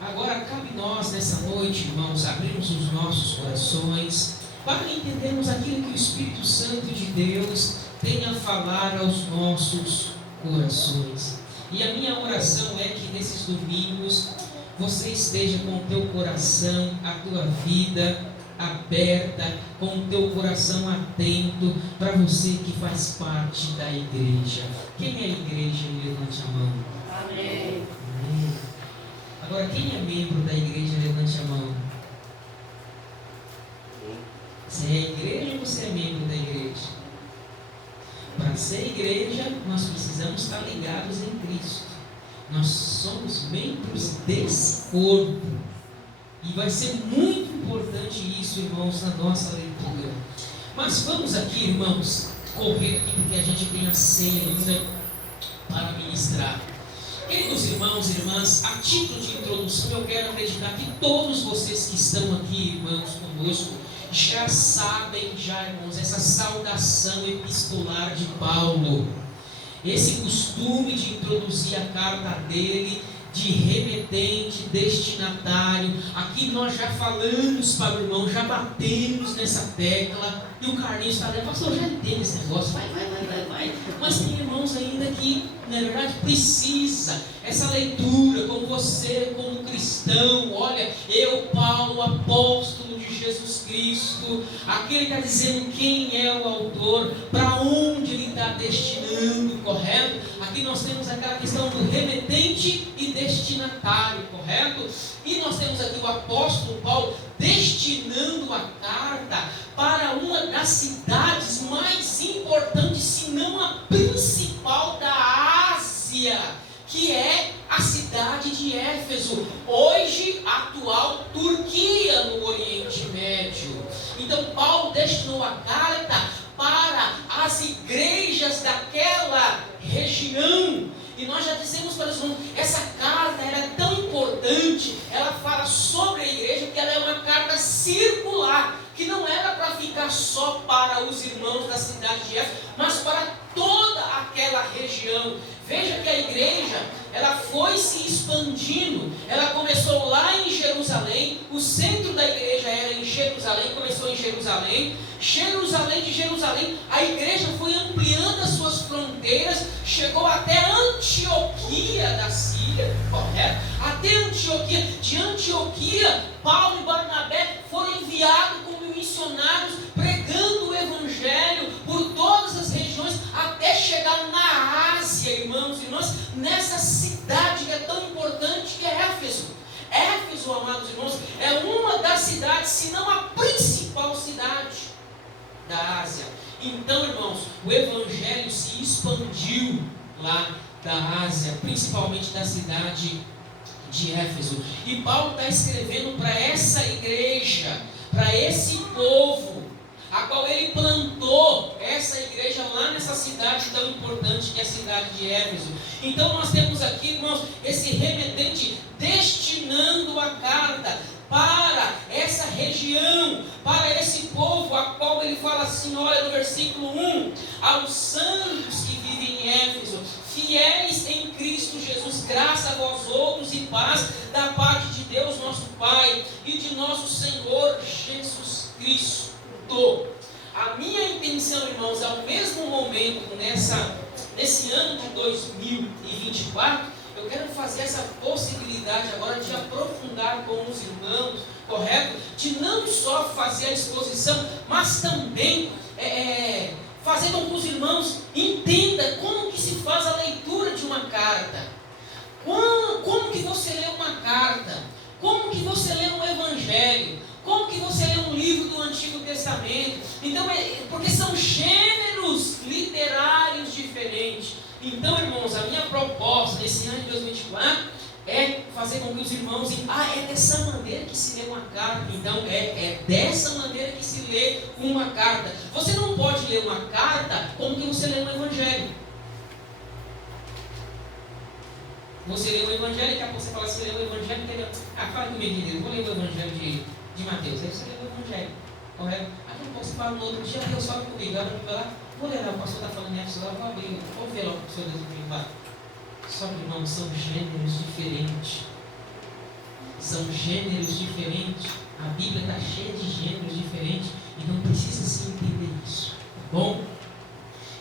Agora cabe nós nessa noite, irmãos, abrirmos os nossos corações para entendermos aquilo que o Espírito Santo de Deus tem a falar aos nossos corações. E a minha oração é que nesses domingos você esteja com o teu coração, a tua vida aberta, com o teu coração atento para você que faz parte da igreja. Quem é a igreja? Levante a mão. Amém. Amém. Agora, quem é membro da igreja? Levante a mão. Você é igreja ou você é membro da igreja? Para ser igreja, nós precisamos estar ligados em Cristo. Nós somos membros desse corpo. E vai ser muito importante isso, irmãos, na nossa leitura. Mas vamos aqui, irmãos, correr aqui, porque a gente tem a ceia ainda para ministrar. Queridos irmãos e irmãs, a título de introdução, eu quero acreditar que todos vocês que estão aqui, irmãos, conosco, já sabem, irmãos, essa saudação epistolar de Paulo. Esse costume de introduzir a carta dele, de remetente, destinatário. Aqui nós já falamos para o irmão, já batemos nessa tecla. E o Carlinhos está dizendo, pastor, já entende esse negócio, vai. Mas tem irmãos ainda que, na verdade, precisa essa leitura, como você, como cristão. Olha, eu, Paulo, apóstolo de Jesus Cristo, aquele que está dizendo quem é o autor, para onde ele está destinando, correto? Aqui nós temos aquela questão do remetente e destinatário, correto? E nós temos aqui o apóstolo Paulo destinando a carta para uma das cidades mais importantes, se não a principal da Ásia, que é a cidade de Éfeso, hoje atual Turquia, no Oriente Médio. Então Paulo destinou a carta para as igrejas daquela região. E nós já dissemos para os irmãos, essa carta era tão importante, ela fala sobre a igreja, que ela é uma carta circular, que não era para ficar só para os irmãos da cidade de Éfeso, mas para toda aquela região. Veja que a igreja, ela foi se expandindo, ela começou lá em Jerusalém, o centro da igreja era em Jerusalém, começou em Jerusalém, de Jerusalém, a igreja foi ampliando as suas fronteiras, chegou até Antioquia da Síria, correto? Até Antioquia, de Antioquia, Paulo e Barnabé foram enviados como missionários, pregando o evangelho por todas as regiões, até chegar na Ásia, irmãos e irmãs, nessa cidade que é tão importante, que é Éfeso. Éfeso, amados irmãos, é uma das cidades, se não a principal cidade da Ásia. Então, irmãos, o evangelho se expandiu lá da Ásia, principalmente da cidade de Éfeso. E Paulo está escrevendo para essa igreja, para esse povo, a qual ele plantou essa igreja lá nessa cidade tão importante que é a cidade de Éfeso. Então nós temos aqui, irmãos, esse remetente destinando a carta para essa região, para esse povo, a qual ele fala assim, olha no versículo 1, aos santos que vivem em Éfeso, fiéis em Cristo Jesus, graça a vós outros e paz da parte de Deus nosso Pai e de nosso Senhor Jesus Cristo. A minha intenção, irmãos, ao mesmo momento, nesse ano de 2024, eu quero fazer essa possibilidade agora de aprofundar com os irmãos, correto? De não só fazer a exposição, mas também fazer com que os irmãos entendam como que se faz a leitura de uma carta. Como que você lê uma carta? Como que você lê um evangelho? Como que você lê um livro do Antigo Testamento? Então, porque são gêneros literários diferentes. Então, irmãos, a minha proposta nesse ano de 2024 é fazer com que os irmãos é dessa maneira que se lê uma carta. Então, é dessa maneira que se lê uma carta. Você não pode ler uma carta como que você lê um evangelho. Você lê o evangelho, daqui a pouco você fala assim, lê o evangelho, entendeu? Fala comigo, querido, vou ler o evangelho de Mateus. Aí você lê o evangelho, correto? Aí a pouco você fala no outro dia, Deus, fala comigo, abre comigo lá, vou ler lá, o pastor está falando em Éfeso lá, vou abrir, vou ver lá o que o Senhor Deus comigo lá. Só que, irmãos, são gêneros diferentes. são gêneros diferentes. A Bíblia está cheia de gêneros diferentes, então precisa se entender isso, tá bom?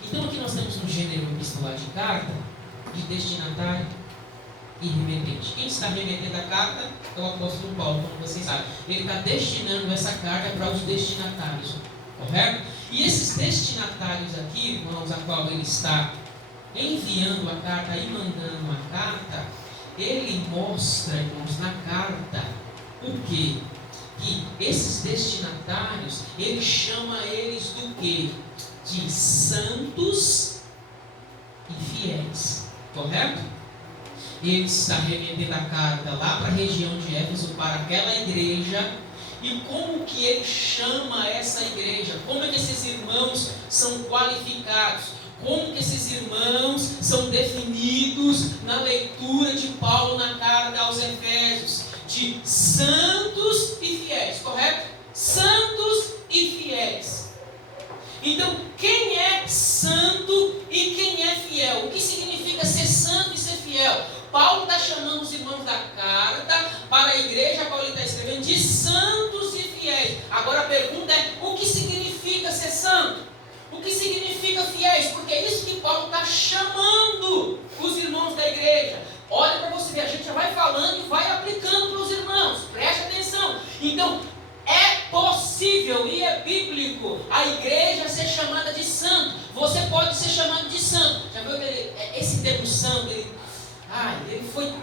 Então aqui nós temos um gênero epistolar de carta, de destinatário e remetente. Quem está remetendo a carta é o apóstolo Paulo, como vocês sabem. Ele está destinando essa carta para os destinatários, correto? E esses destinatários aqui, irmãos, a qual ele está enviando a carta e mandando a carta, ele mostra, irmãos, na carta, o quê? Que esses destinatários, ele chama eles do quê? De santos e fiéis, correto? Ele está remetendo a carta lá para a região de Éfeso, para aquela igreja. E como que ele chama essa igreja? Como é que esses irmãos são qualificados? Como que esses irmãos são definidos na leitura de Paulo na carta aos Efésios? De santos e fiéis, correto? Santos e fiéis. Então, quem é santo e quem é fiel? O que significa ser santo e ser fiel? Paulo está chamando os irmãos da carta para a igreja a qual ele está escrevendo de santos e fiéis. Agora a pergunta é, o que significa ser santo? O que significa fiéis? Porque é isso que Paulo está chamando os irmãos da igreja. Olha para você ver, a gente já vai falando e vai aplicando para os irmãos. Preste atenção. Então, é possível e é bíblico a igreja ser chamada de santo. Você pode ser chamado de santo. Já viu que esse termo santo, ele foi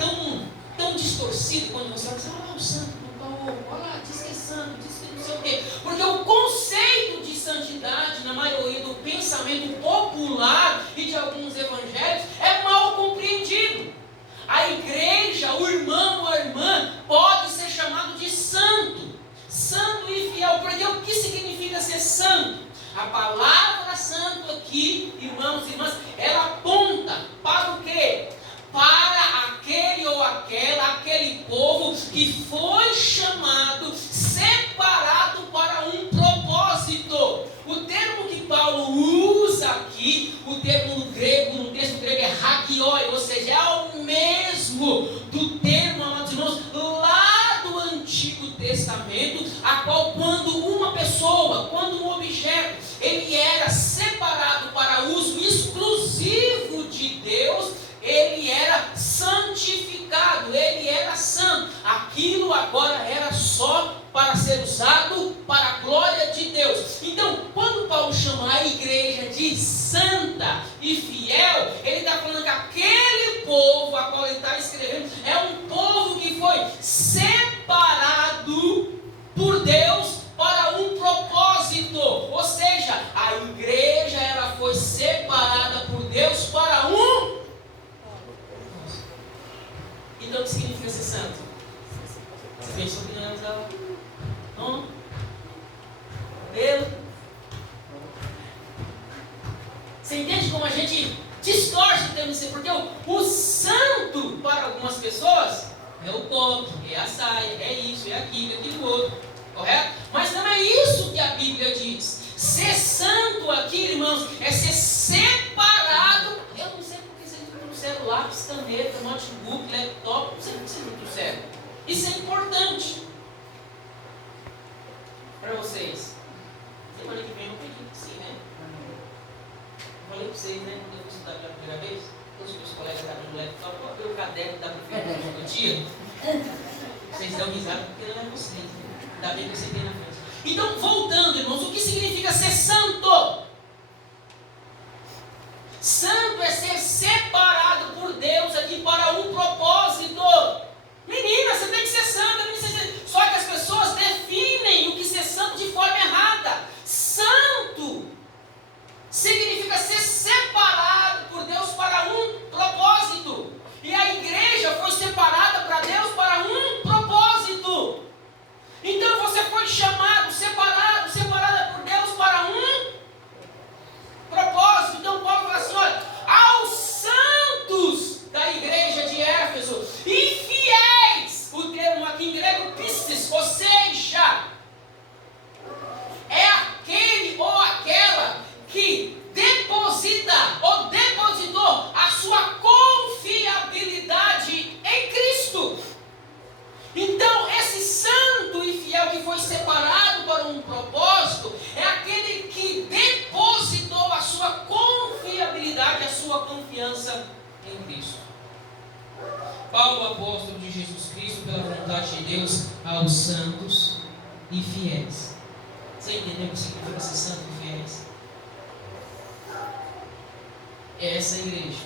tão distorcido quando você fala assim, o santo do Paulo, olha lá, diz que é santo, diz que não sei o quê. Porque o conceito de santidade, na maioria do pensamento popular e de alguns evangelhos, é mal compreendido. A igreja, o irmão ou a irmã, pode ser chamado de santo. Santo e fiel. Porque o que significa ser santo? A palavra santo aqui, irmãos e irmãs, ela aponta para o quê? Para aquele ou aquele povo que foi chamado, separado para um propósito. O termo que Paulo usa aqui, o termo no texto grego é hagioi, ou seja, é o mesmo do termo, amados irmãos, lá do Antigo Testamento, a qual quando uma pessoa, quando um objeto, ele era separado para uso exclusivo de Deus, ele era santificado, ele era santo. Aquilo agora era só para ser usado para a glória de Deus. Então, quando Paulo chama a igreja de santa e fiel, ele está falando que aquele povo a qual ele está escrevendo é um povo que foi separado por Deus para um propósito. Ou seja, a igreja ela foi separada por Deus para um. Então, o que significa ser santo? Você pensou que não era não? Cabelo? Você entende como a gente distorce o termo de ser? Porque o santo para algumas pessoas é o toque, é a saia, é isso, é aquilo, é aquilo outro, correto? Mas não é isso que a Bíblia diz. Ser santo aqui, irmãos, é ser separado. Eu não sei porque vocês não trouxeram lápis, caneta, notebook, laptop, não sei porque vocês não trouxeram. Isso é importante para vocês. Semana que vem eu pedi que sim, né? Eu falei para vocês, né? Quando eu fui estudar pela primeira vez, todos os meus colegas estavam no laptop, eu abri o caderno da prefeitura do dia. Vocês dão risada porque não é vocês, né? Ainda bem que você tem na frente. Então, voltando, irmãos, o que significa ser santo? Santo é ser separado por Deus aqui para um propósito. Menina, você tem que ser santa. Só que as pessoas definem o que ser santo de forma errada. Santo significa ser separado por Deus para um propósito. E a igreja foi separada para Deus para um propósito. Então você foi chamado, separada por Deus para um o que foi separado para um propósito, é aquele que depositou a sua confiabilidade, a sua confiança em Cristo. Paulo, apóstolo de Jesus Cristo, pela vontade de Deus, aos santos e fiéis. Você entendeu o que significa ser santo e fiéis? É essa igreja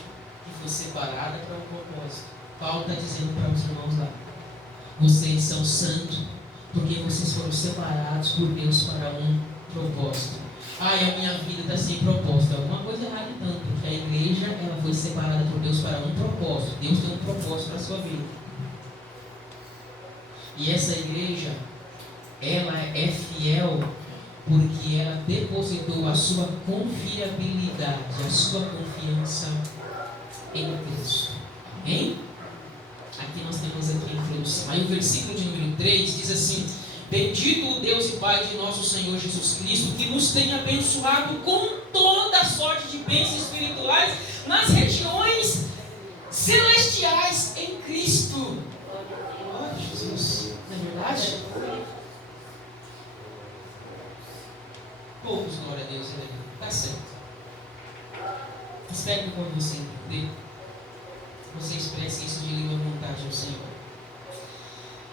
que foi separada para um propósito. Paulo está dizendo para os irmãos lá: vocês são santos porque vocês foram separados por Deus para um propósito. A minha vida está sem propósito. Alguma coisa errada então, porque a igreja ela foi separada por Deus para um propósito. Deus tem um propósito para a sua vida. E essa igreja, ela é fiel porque ela depositou a sua confiabilidade, a sua confiança em Cristo. Amém? Aqui nós temos aqui a introdução. Aí o versículo de número 3 diz assim: bendito o Deus e Pai de nosso Senhor Jesus Cristo, que nos tem abençoado com toda sorte de bênçãos espirituais nas regiões celestiais em Cristo. Glória a Jesus. Não é verdade? Poucos, glória a Deus, está certo. Espero que quando você entender, você expresse isso de livre vontade ao Senhor.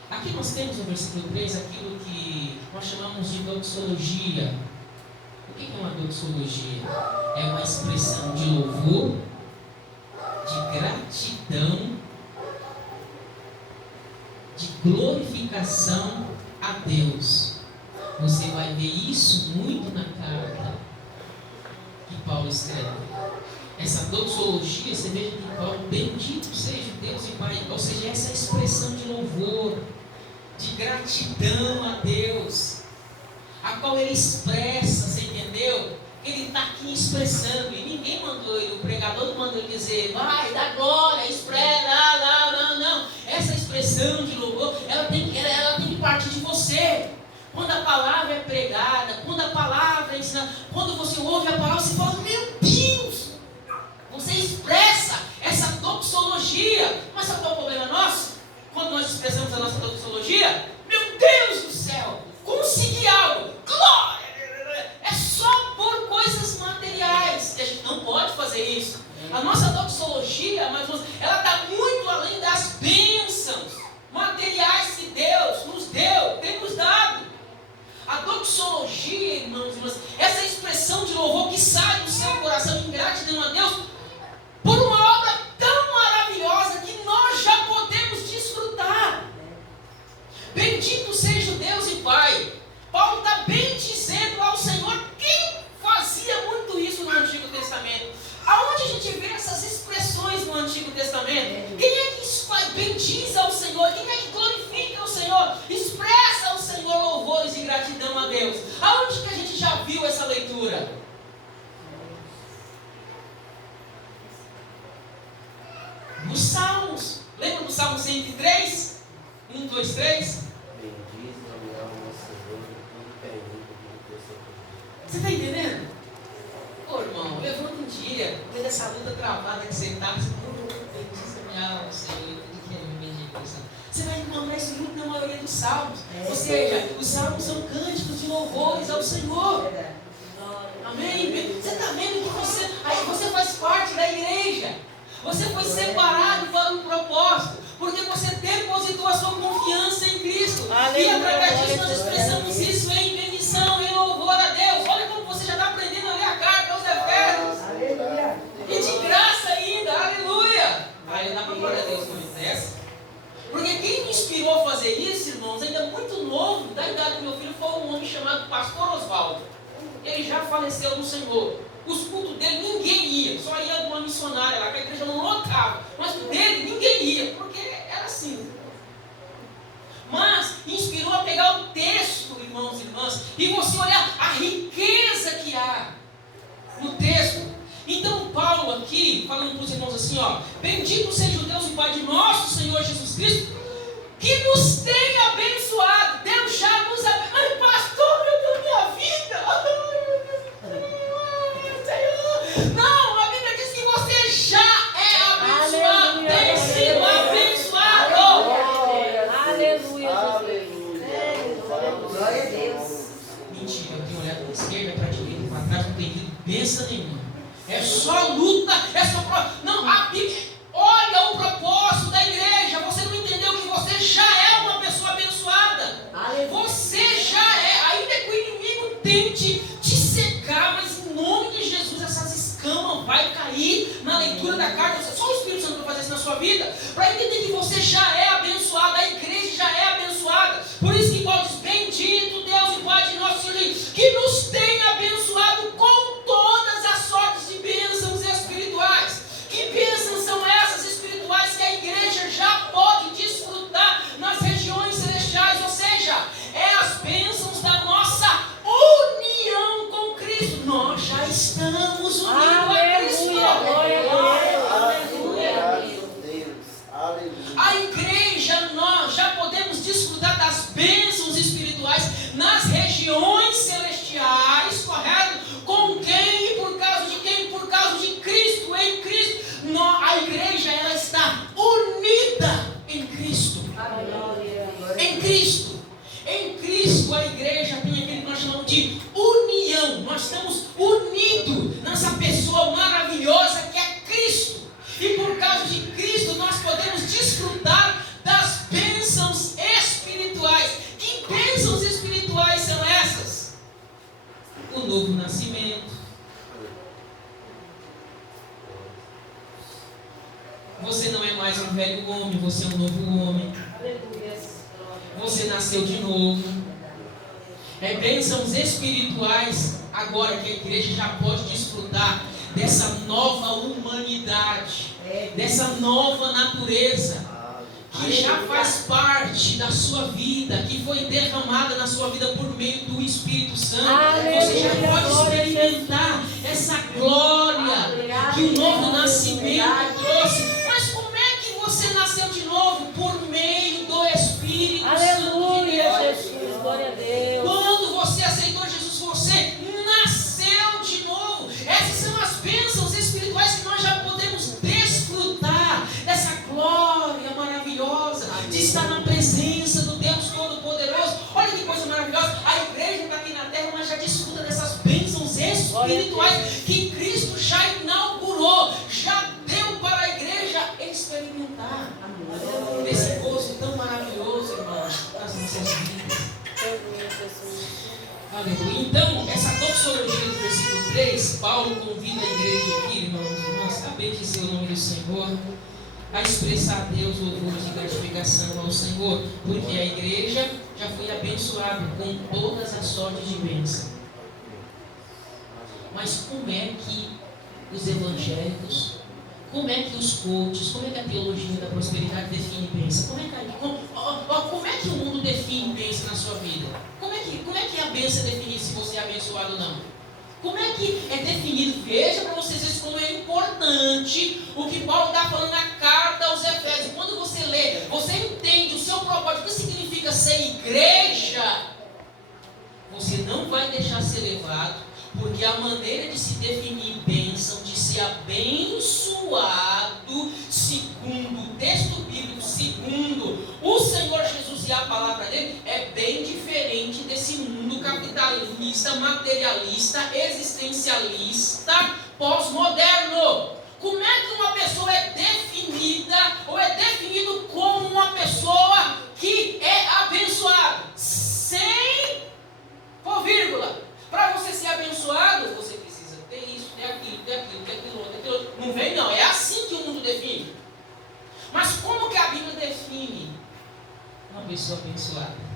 Aqui nós temos no versículo 3 aquilo que nós chamamos de doxologia. O que é uma doxologia? É uma expressão de louvor, de gratidão, de glorificação a Deus. Você vai ver isso muito na carta que Paulo escreve. Essa doxologia, você veja que Paulo, bendito seja Deus e Pai, ou seja, essa expressão de louvor, de gratidão a Deus, a qual ele expressa, você entendeu? Ele está aqui expressando, e ninguém mandou ele, o pregador não mandou ele dizer, vai, dá glória, expressa, não. Essa expressão de louvor, ela tem que partir de você. Quando a palavra é pregada, quando a palavra é ensinada, quando você ouve a palavra, você fala, meu Deus! Você expressa essa doxologia. Mas sabe qual é o problema nosso? Quando nós expressamos a nossa doxologia, meu Deus do céu, consegui algo, glória! É só por coisas materiais. E a gente não pode fazer isso. A nossa doxologia, ela está muito além das bênçãos materiais que Deus nos deu, tem nos dado. A doxologia, irmãos e irmãs, essa expressão de louvor que sai do seu coração em gratidão a Deus, por uma obra tão maravilhosa que nós já podemos desfrutar. Bendito seja o Deus e Pai. Paulo está bendizendo ao Senhor. Quem fazia muito isso no Antigo Testamento? Aonde a gente vê essas expressões no Antigo Testamento? Quem é que bendiz ao Senhor? Quem é que glorifica ao Senhor? Expressa ao Senhor louvores e gratidão a Deus. Aonde que a gente já viu essa leitura? Nos Salmos. Lembra do Salmo 103? 1, 2, 3? Você está entendendo? Ô irmão, levanta um dia, depois dessa luta travada que você está, bendiz a minha alma, Senhor, você vai encontrar isso muito na maioria dos salmos. Ou seja, os salmos são cânticos de louvores ao Senhor. Amém? Você está vendo que você faz parte da igreja. Você foi separado para um propósito, porque você depositou a sua confiança em Cristo. E através disso nós expressamos isso em bendição, em louvor a Deus. Olha como você já está aprendendo a ler a carta aos Efésios. Aleluia. E de graça ainda, aleluia. Aí dá para glória a Deus com isso. Porque quem me inspirou a fazer isso, irmãos, ainda muito novo, da idade do meu filho, foi um homem chamado Pastor Oswaldo. Ele já faleceu no Senhor. Os cultos dele ninguém ia, só ia uma missionária lá, que a igreja não lotava. Mas o dele ninguém ia, porque era assim. Mas inspirou a pegar o texto, irmãos e irmãs, e você olhar a riqueza que há no texto. Então Paulo aqui, falando para os irmãos assim, ó, bendito seja o Deus e Pai de nosso Senhor Jesus Cristo, que nos tem abençoado. Deus já nos abençoado. Ai, pastor, meu Deus, minha vida. Senhor. Não, a Bíblia diz que você já é abençoado. Tem sido abençoado. Aleluia. Glória a Deus. Mentira, eu tenho olhado para a esquerda, para a direita, para trás, não tem visto bênção nenhuma. É só luta, é só não, a Bíblia, olha o propósito da igreja. Você não entendeu que você já é uma pessoa abençoada. Você já é, ainda que o inimigo tente te secar, mas em nome de Jesus essas escamas vai cair na leitura da carta. Só o Espírito Santo vai fazer isso na sua vida, para entender que você já é abençoado, a igreja já é abençoada. Por isso que Paulo diz: bendito Deus e Pai de nosso Senhor, que nos tem abençoado com todas as sortes de bênçãos espirituais. Que bênçãos são essas espirituais que a igreja já pode desfrutar nas regiões celestiais? Ou seja, é as bênçãos da nossa união com Cristo. Nós já estamos unidos a Cristo. A igreja, nós já podemos desfrutar das bênçãos espirituais nas regiões celestiais, correto? Com quem e por causa de quem? Por causa de Cristo, em Cristo. A igreja, ela está unida em Cristo. Em Cristo. Em Cristo a igreja tem aquilo que nós chamamos de união. Nós estamos unidos nessa pessoa maravilhosa que é Cristo. E por causa de Cristo nós podemos desfrutar das bênçãos espirituais. Que bênçãos espirituais são essas? O novo nascimento. Você não é mais um velho homem, você é um novo homem. Você nasceu de novo. É bênçãos espirituais agora que a igreja já pode desfrutar dessa nova humanidade, dessa nova natureza que já faz parte da sua vida, que foi derramada na sua vida por meio do Espírito Santo. Você já pode experimentar essa glória que o novo nascimento trouxe. Mas como é que você nasceu de novo? Por meio do Espírito Santo de Deus. Jesus, glória a Deus. Quando você aceitou Jesus, você nasceu de novo. Essas são as bênçãos espirituais que nós já podemos desfrutar dessa glória maravilhosa de estar na presença do Deus Todo-Poderoso. Olha que coisa maravilhosa. A igreja está aqui na terra, mas já desfruta dessas bênçãos espirituais que Cristo já inaugurou, já deu para a igreja experimentar. Desse gozo tão maravilhoso, irmãos, nas nossas vidas. Aleluia. Então, essa doxologia do versículo 3, Paulo convida a igreja aqui, irmãos, a bendizer o nome do Senhor, a expressar a Deus louvores de gratificação ao Senhor, porque a igreja já foi abençoada com todas as sortes de bênção. Mas como é que os evangélicos, como é que os coaches, como é que a teologia da prosperidade define bênção? Como é que o mundo define bênção na sua vida? Como é que a bênção é definida se você é abençoado ou não? Como é que é definido? Veja para vocês verem como é importante o que Paulo está falando na carta aos Efésios. Quando você lê, você entende o seu propósito, o que significa ser igreja. Você não vai deixar ser levado, porque a maneira de se definir bênção, de ser abençoado, segundo o texto bíblico, segundo o Senhor Jesus e a palavra dele, é bem diferente desse mundo capitalista, materialista, existencialista, pós-moderno. Como é que uma pessoa é definida, ou é definido como uma pessoa que é abençoada? Sem por vírgula. Para você ser abençoado, você precisa ter isso, ter aquilo, ter aquilo, ter aquilo outro. Não vem não, é assim que o mundo define. Mas como que a Bíblia define uma pessoa abençoada?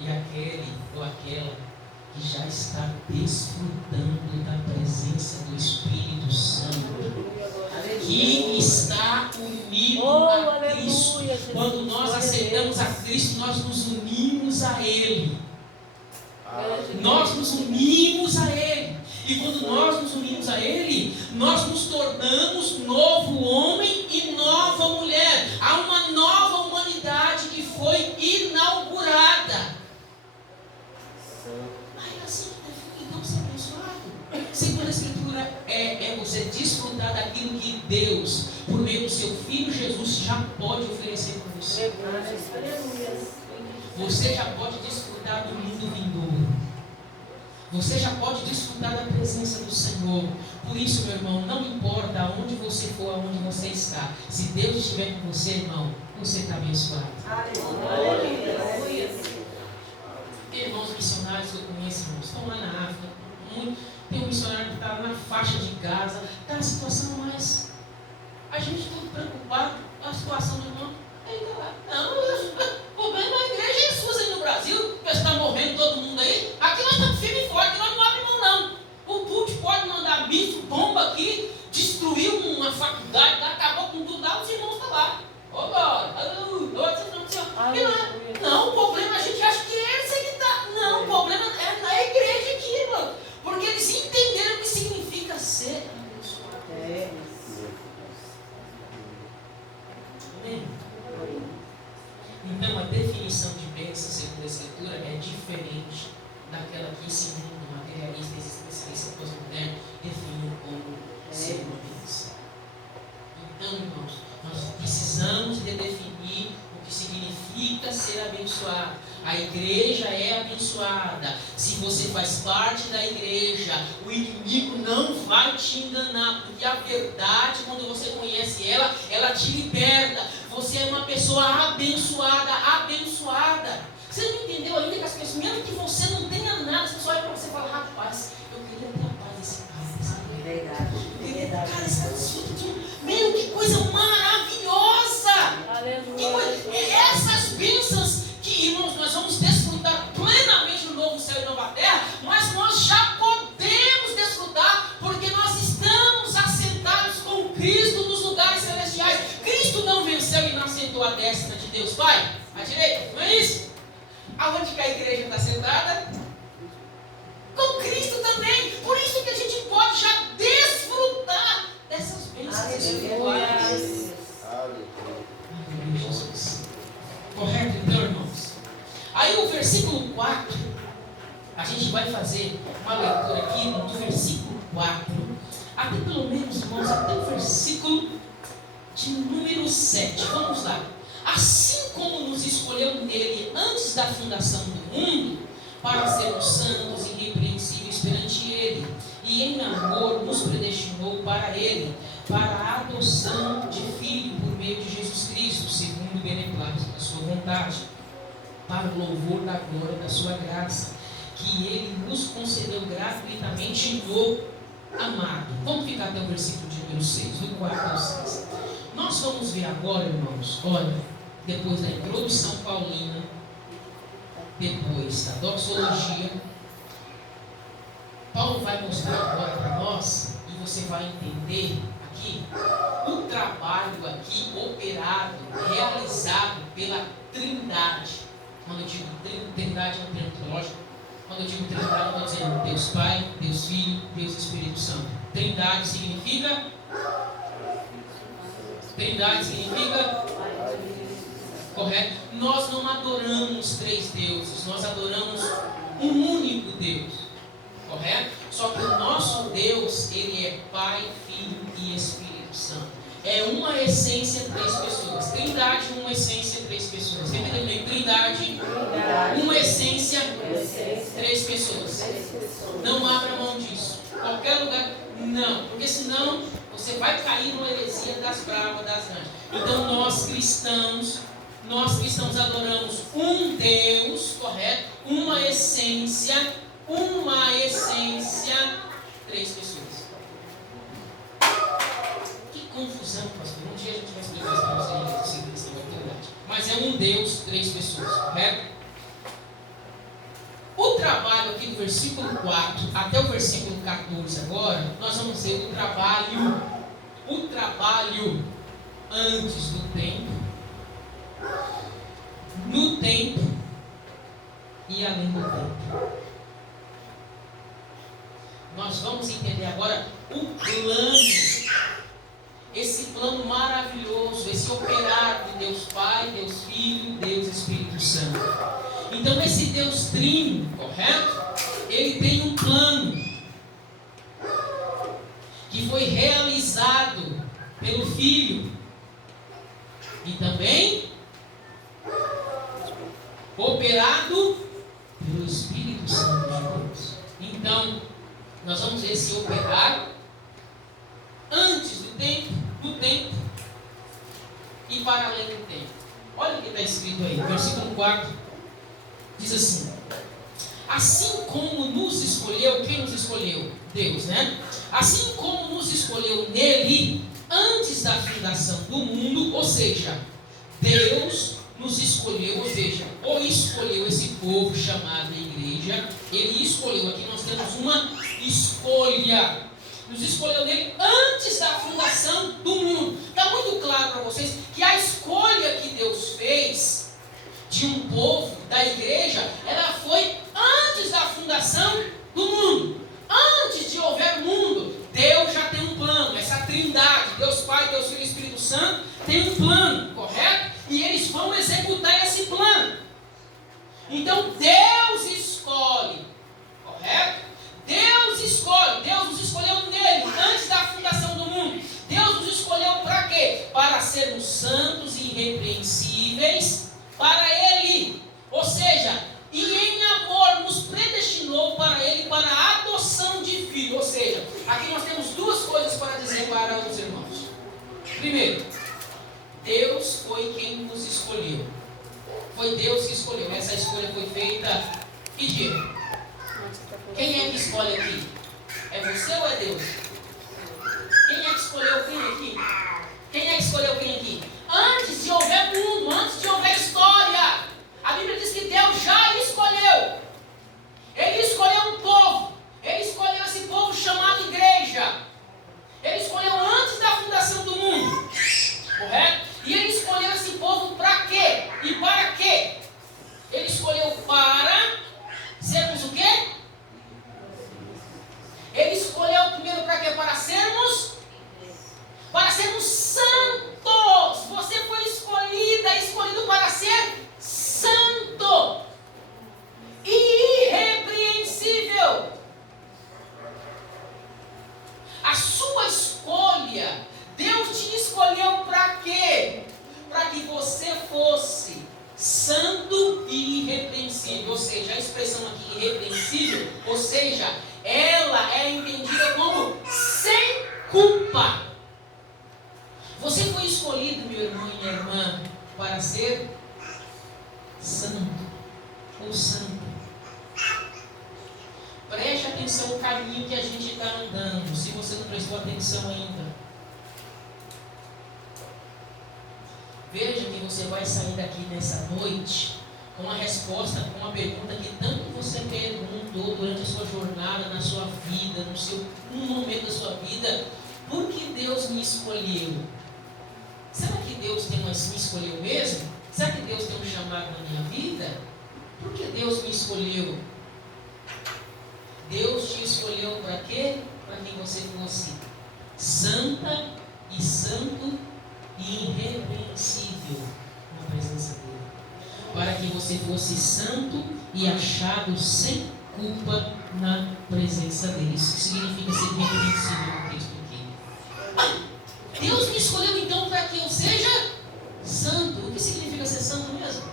E aquele ou aquela que já está desfrutando da presença do Espírito Santo, que está unido a Cristo. Quando nós aceitamos a Cristo, nós nos unimos a Ele. Nós nos unimos a Ele. E quando nós nos unimos a Ele, nós nos tornamos novo homem e nova mulher. Há uma nova humanidade que foi inaugurada. Aí assim, então ser abençoado. Segundo a Escritura, é você desfrutar daquilo que Deus, por meio do seu Filho Jesus, já pode oferecer para você. Você já pode desfrutar do mundo vindouro. Você já pode desfrutar da presença do Senhor. Por isso, meu irmão, não importa aonde você for, aonde você está. Se Deus estiver com você, irmão, você está abençoado. Irmãos missionários que eu conheço, irmãos, estão lá na África. Tem um missionário que está na faixa de Gaza. Está a situação mais... A gente está preocupado com a situação do irmão. Ele está lá. Não, o problema é a igreja de Jesus aí no Brasil. Está morrendo todo mundo aí. Aqui nós estamos firmes e fortes, nós não abrimos mão não. O Putin pode mandar bicho, bomba aqui, destruiu uma faculdade, acabou com tudo lá, os irmãos estão lá. Não, o problema a gente acha que é esse que está. Não, o problema é na igreja aqui, mano. Porque eles entenderam o que significa ser abençoado. Amém? Então a definição de bênção, segundo essa leitura, é diferente daquela que esse mundo materialista, esse especialista pós-moderno define como ser uma bênção. Então, irmãos, nós precisamos redefinir o que significa ser abençoado. A igreja é abençoada. Se você faz parte da igreja, o inimigo não vai te enganar, porque a verdade, quando você conhece ela, ela te liberta. Você é uma pessoa abençoada, abençoada. Você não entendeu ainda que as pessoas, mesmo que você não tenha nada, as pessoas olham para você e falam, rapaz, eu queria ter a paz desse cara. Verdade. Cara, esse cara, meu, que coisa maravilhosa. Aleluia. Essas bênçãos que, irmãos, nós vamos desfrutar plenamente no novo céu e nova terra, mas nós já podemos desfrutar, porque nós estamos assentados com Cristo nos lugares celestiais. Cristo não venceu e não assentou à destra de Deus Pai, à direita, não é isso? Aonde que a igreja está sentada? Com Cristo também. Por isso que a gente pode já desfrutar dessas bênçãos espirituais. Aleluia, Jesus. Correto, então, irmãos? Aí o versículo 4, a gente vai fazer uma leitura aqui do versículo 4, até pelo menos, irmãos, até o versículo de número 7. Vamos lá. Assim como nos escolheu nele antes da fundação do mundo, para sermos santos e irrepreensíveis perante ele, e em amor nos predestinou para ele, para a adoção de filho por meio de Jesus Cristo, segundo o beneplácito da sua vontade, para o louvor da glória da sua graça, que ele nos concedeu gratuitamente no amado. Vamos ficar até o versículo de número 6, do 4 ao 6. Nós vamos ver agora, irmãos, olha, depois da introdução paulina, depois da doxologia, Paulo vai mostrar agora para nós, e você vai entender aqui, o trabalho aqui operado, realizado pela Trindade. Quando eu digo Trindade é um termo teológico. Quando eu digo Trindade, eu estou dizendo Deus Pai, Deus Filho, Deus Espírito Santo. Trindade significa correto? Nós não adoramos três deuses, nós adoramos um único Deus, correto? Só que o nosso Deus, ele é Pai, Filho e Espírito Santo. É uma essência, três pessoas. Trindade, uma essência, três pessoas. Entendeu bem? Trindade, uma essência, três pessoas. Não abra mão disso. Qualquer lugar, não. Porque senão você vai cair numa heresia das bravas, das grandes. Então nós cristãos adoramos um Deus, correto? Uma essência, três pessoas. Que confusão, pastor. Um dia a gente vai explicar isso para vocês, mas é um Deus, três pessoas, correto? O trabalho aqui do versículo 4 até o versículo 14 agora, nós vamos ver o trabalho antes do tempo, no tempo e além do tempo. Nós vamos entender agora o plano, esse plano maravilhoso, esse operar de Deus Pai, Deus Filho, Deus Espírito Santo. Então esse Deus Trino, correto? Ele tem um plano que foi realizado pelo Filho e também operado pelo Espírito Santo de Deus. Então, nós vamos ver esse operar antes do tempo, no tempo e para além do tempo. Olha o que está escrito aí, versículo 4, diz assim: assim como nos escolheu, quem nos escolheu? Deus, né? Assim como nos escolheu nele, antes da fundação do mundo, ou seja, Deus nos escolheu, ou seja, ou escolheu esse povo chamado igreja, Ele escolheu, aqui nós temos uma escolha, nos escolheu nele antes da fundação do mundo. Está muito claro para vocês que a escolha que Deus fez de um povo, da igreja, ela foi antes da fundação do mundo. Antes de houver mundo, Deus já tem um plano. Essa trindade, Deus Pai, Deus Filho e Espírito Santo, tem um plano, correto? E eles vão executar esse plano. Então Deus escolhe, correto? Deus escolhe, Deus nos escolheu nele, antes da fundação do mundo. Deus nos escolheu para quê? Para sermos santos e irrepreensíveis para Ele. Ou seja, e em amor nos predestinou para Ele, para a adoção de filho. Ou seja, aqui nós temos duas coisas para dizer para os irmãos. Primeiro, Deus foi quem nos escolheu. Foi Deus que escolheu. Essa escolha foi feita que dia? Quem é que escolhe aqui? É você ou é Deus? Quem é que escolheu quem aqui? Quem é que escolheu quem aqui? Antes de houver mundo, antes de houver história, a Bíblia diz que Deus já escolheu. Ele escolheu um povo. Ele escolheu esse povo chamado igreja. Ele escolheu antes da fundação do mundo. Correto? E Ele escolheu esse povo para quê? E para quê? Ele escolheu para sermos o quê? Ele escolheu primeiro para quê? Para sermos santos. Você foi escolhido para ser santo e irrepreensível. A sua escolha, Deus te escolheu para quê? Para que você fosse santo e irrepreensível. Ou seja, a expressão aqui irrepreensível, ou seja, ela é entendida como sem culpa. Você foi escolhido, meu irmão e minha irmã, para ser santo ou santa. Preste atenção no caminho que a gente está andando, se você não prestou atenção ainda. Veja que você vai sair daqui nessa noite com uma resposta, com uma pergunta que tanto você perguntou durante a sua jornada, na sua vida, num momento da sua vida. Por que Deus me escolheu? Será que Deus me escolheu mesmo? Será que Deus tem um chamado na minha vida? Por que Deus me escolheu? Deus te escolheu para quê? Para que você fosse santa e santo e irrepreensível na presença dele. Para que você fosse santo e achado sem culpa na presença dele. Isso significa ser irrepreensível no texto aqui. Deus me escolheu então para que eu seja santo. O que significa ser santo mesmo?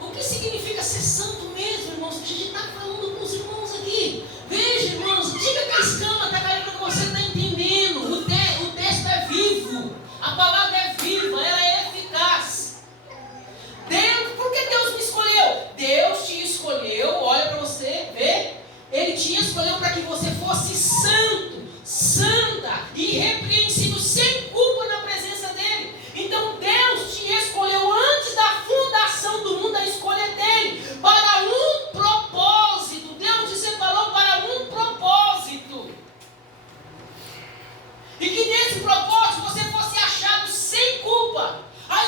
O que significa ser santo mesmo, irmãos? A gente está falando com os irmãos aqui. Veja, irmãos, diga que a escama está caindo para você, está entendendo. O texto é vivo, a palavra é viva, ela é eficaz. Por que Deus me escolheu? Deus te escolheu, olha para você, vê. Ele te escolheu para que você fosse santo, santa, irrepreensível, sem culpa na presença dele. Então Deus te escolheu antes da fundação do mundo, a escolha é dele, para um propósito. Deus te separou para um propósito. E que nesse propósito você fosse achado sem culpa.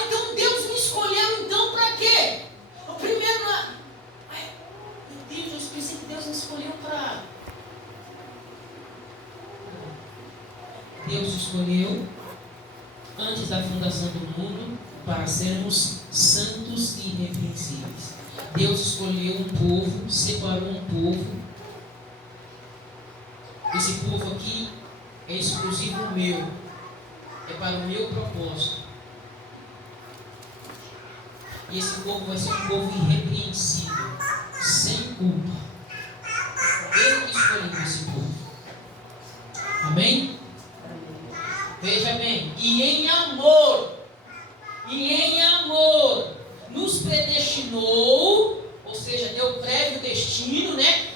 Então Deus me escolheu então para quê? O primeiro, meu Deus, eu pensei que Deus me escolheu para... Deus escolheu antes da fundação do mundo para sermos santos e irrepreensíveis. Deus escolheu um povo, separou um povo. Esse povo aqui é exclusivo meu. é para o meu propósito. E esse povo vai ser um povo irrepreensível, sem culpa. Eu que escolhi esse povo. Amém? Veja bem, e em amor, nos predestinou, ou seja, deu prévio destino, né?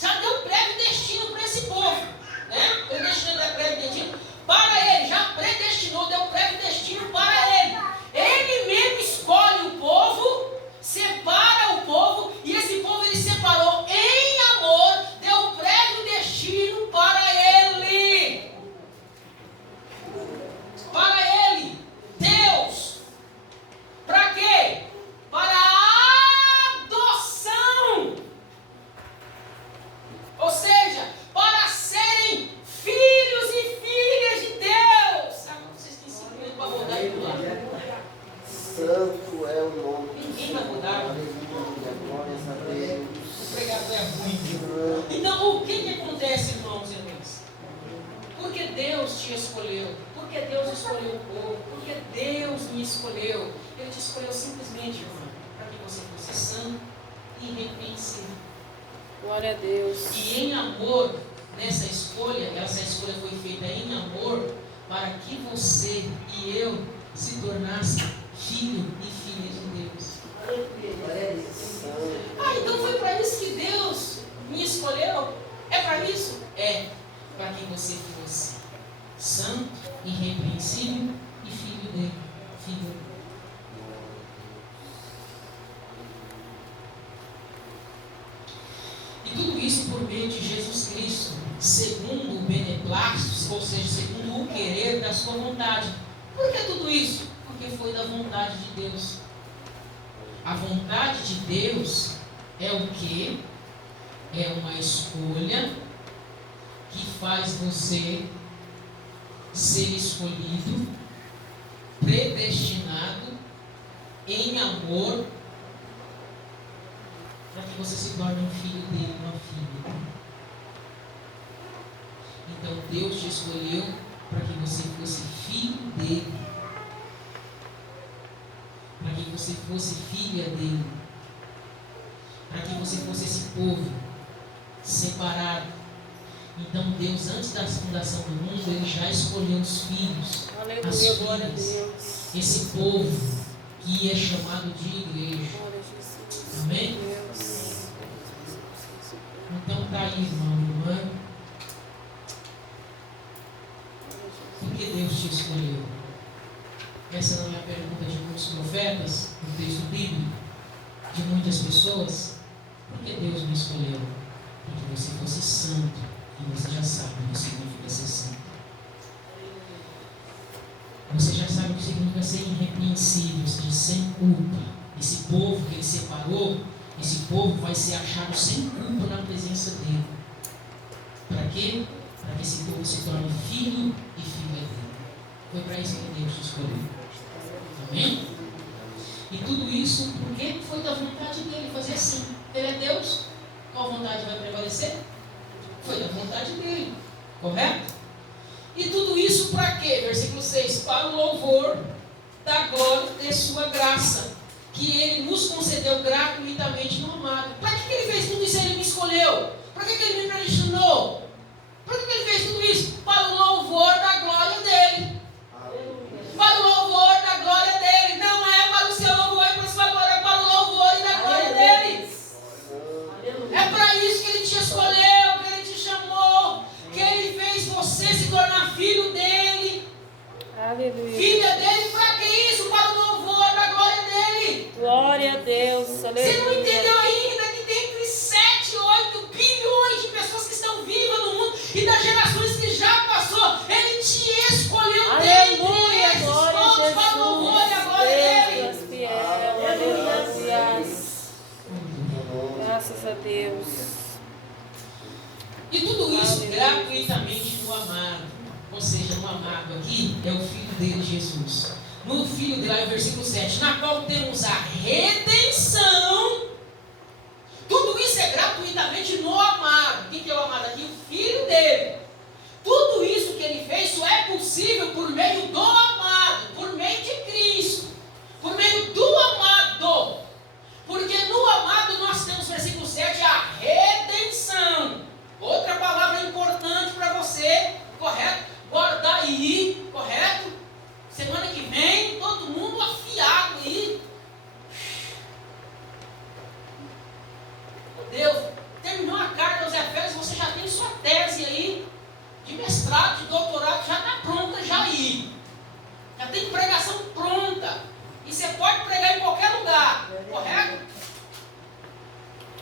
Já deu prévio destino para esse povo, né? Predestinou, deu prévio destino para ele, já predestinou, deu prévio destino para ele. Ele mesmo escolhe o povo, separa o povo, e esse povo ele separou em amor, deu prévio destino para ele. Para ele, Deus. Para quê? Para a adoção. Ou seja, para serem filhos e filhas de Deus. Agora vocês têm 5 minutos para mudar e pular. Santo é o nome. Ninguém vai mudar. Glória a Deus. O pregador é ruim. Então, o que acontece, irmãos e irmãs? Porque Deus te escolheu. Porque Deus escolheu o povo. Porque Deus me escolheu. Ele te escolheu simplesmente, irmão, para que você fosse santo e irrepreensível. Glória a Deus. E em amor, nessa escolha, essa escolha foi feita em amor, para que você e eu se tornassem filho e filha de Deus. Então foi para isso que Deus me escolheu? É para isso? É, para que você fosse santo, irrepreensível e filho dele. Filho. E tudo isso por meio de Jesus Cristo, segundo o beneplácito, ou seja, segundo o querer da sua vontade. Por que tudo isso? Porque foi da vontade de Deus. A vontade de Deus é o quê? É uma escolha que faz você ser escolhido, predestinado, em amor, para que você se torne um filho dele, uma filha. Então Deus te escolheu para que você fosse filho dele, para que você fosse filha dele, para que você fosse esse povo separado. Então Deus, antes da fundação do mundo, Ele já escolheu os filhos, Aleluia, as filhas, glória a Deus. esse povo que é chamado de igreja. Glória a Jesus. Amém? Deus. Então está aí, irmão, irmã. Por que Deus te escolheu? Essa não é a pergunta de muitos profetas, no texto bíblico, de muitas pessoas. Por que Deus me escolheu? Para que você fosse santo. E você já sabe o que significa ser santo. Você já sabe o que significa ser irrepreensível, ser sem culpa. Esse povo que Ele separou, esse povo vai ser achado sem culpa na presença dEle. Para quê? Para que esse povo se torne filho e filha dEle. Foi para isso que Deus te escolheu. Amém? E tudo isso porque foi da vontade dEle fazer assim. Ele é Deus. Qual vontade vai prevalecer? Foi da vontade dEle. Correto? E tudo isso para quê? Versículo 6. Para o louvor da glória de sua graça, que Ele nos concedeu gratuitamente no amado. Para que Ele fez tudo isso? Ele me escolheu. Para que Ele me predestinou? Para que Ele fez tudo isso? Para o louvor da glória dEle. Para o louvor da glória dEle. Não é para o seu louvor e para a sua glória, é para o louvor e da glória dEle. É para isso que Ele te escolheu, que Ele te chamou, que Ele fez você se tornar filho dEle. Aleluia. Filha dEle, para que isso? Para o louvor da glória dEle. Glória a Deus. Aleluia. Você não entendeu ainda que tem entre 7 e 8 bilhões de pessoas que estão vivas no mundo e das gerações que já passou. Ele te escolheu Aleluia. dentre esses Glória a todos para o louvor e a glória dEle. Deus fiel. Aleluia. Graças a Deus. E tudo isso gratuitamente no amado. Ou seja, no amado aqui é o Filho dele, Jesus. No Filho dele, é o versículo 7, na qual temos a redenção. Tudo isso é gratuitamente no amado. Quem que é o amado aqui? O Filho dele. Tudo isso que Ele fez só é possível possível por meio do amado, por meio de Cristo, por meio do amado. Porque no amado nós temos, versículo 7, a redenção. Outra palavra importante para você, correto? Guardar aí, correto? Semana que vem, todo mundo afiado aí. Meu Deus, terminou a carta aos Efésios, você já tem sua tese aí, de mestrado, de doutorado, já está pronta já aí. Já tem pregação pronta. E você pode pregar em qualquer lugar, correto?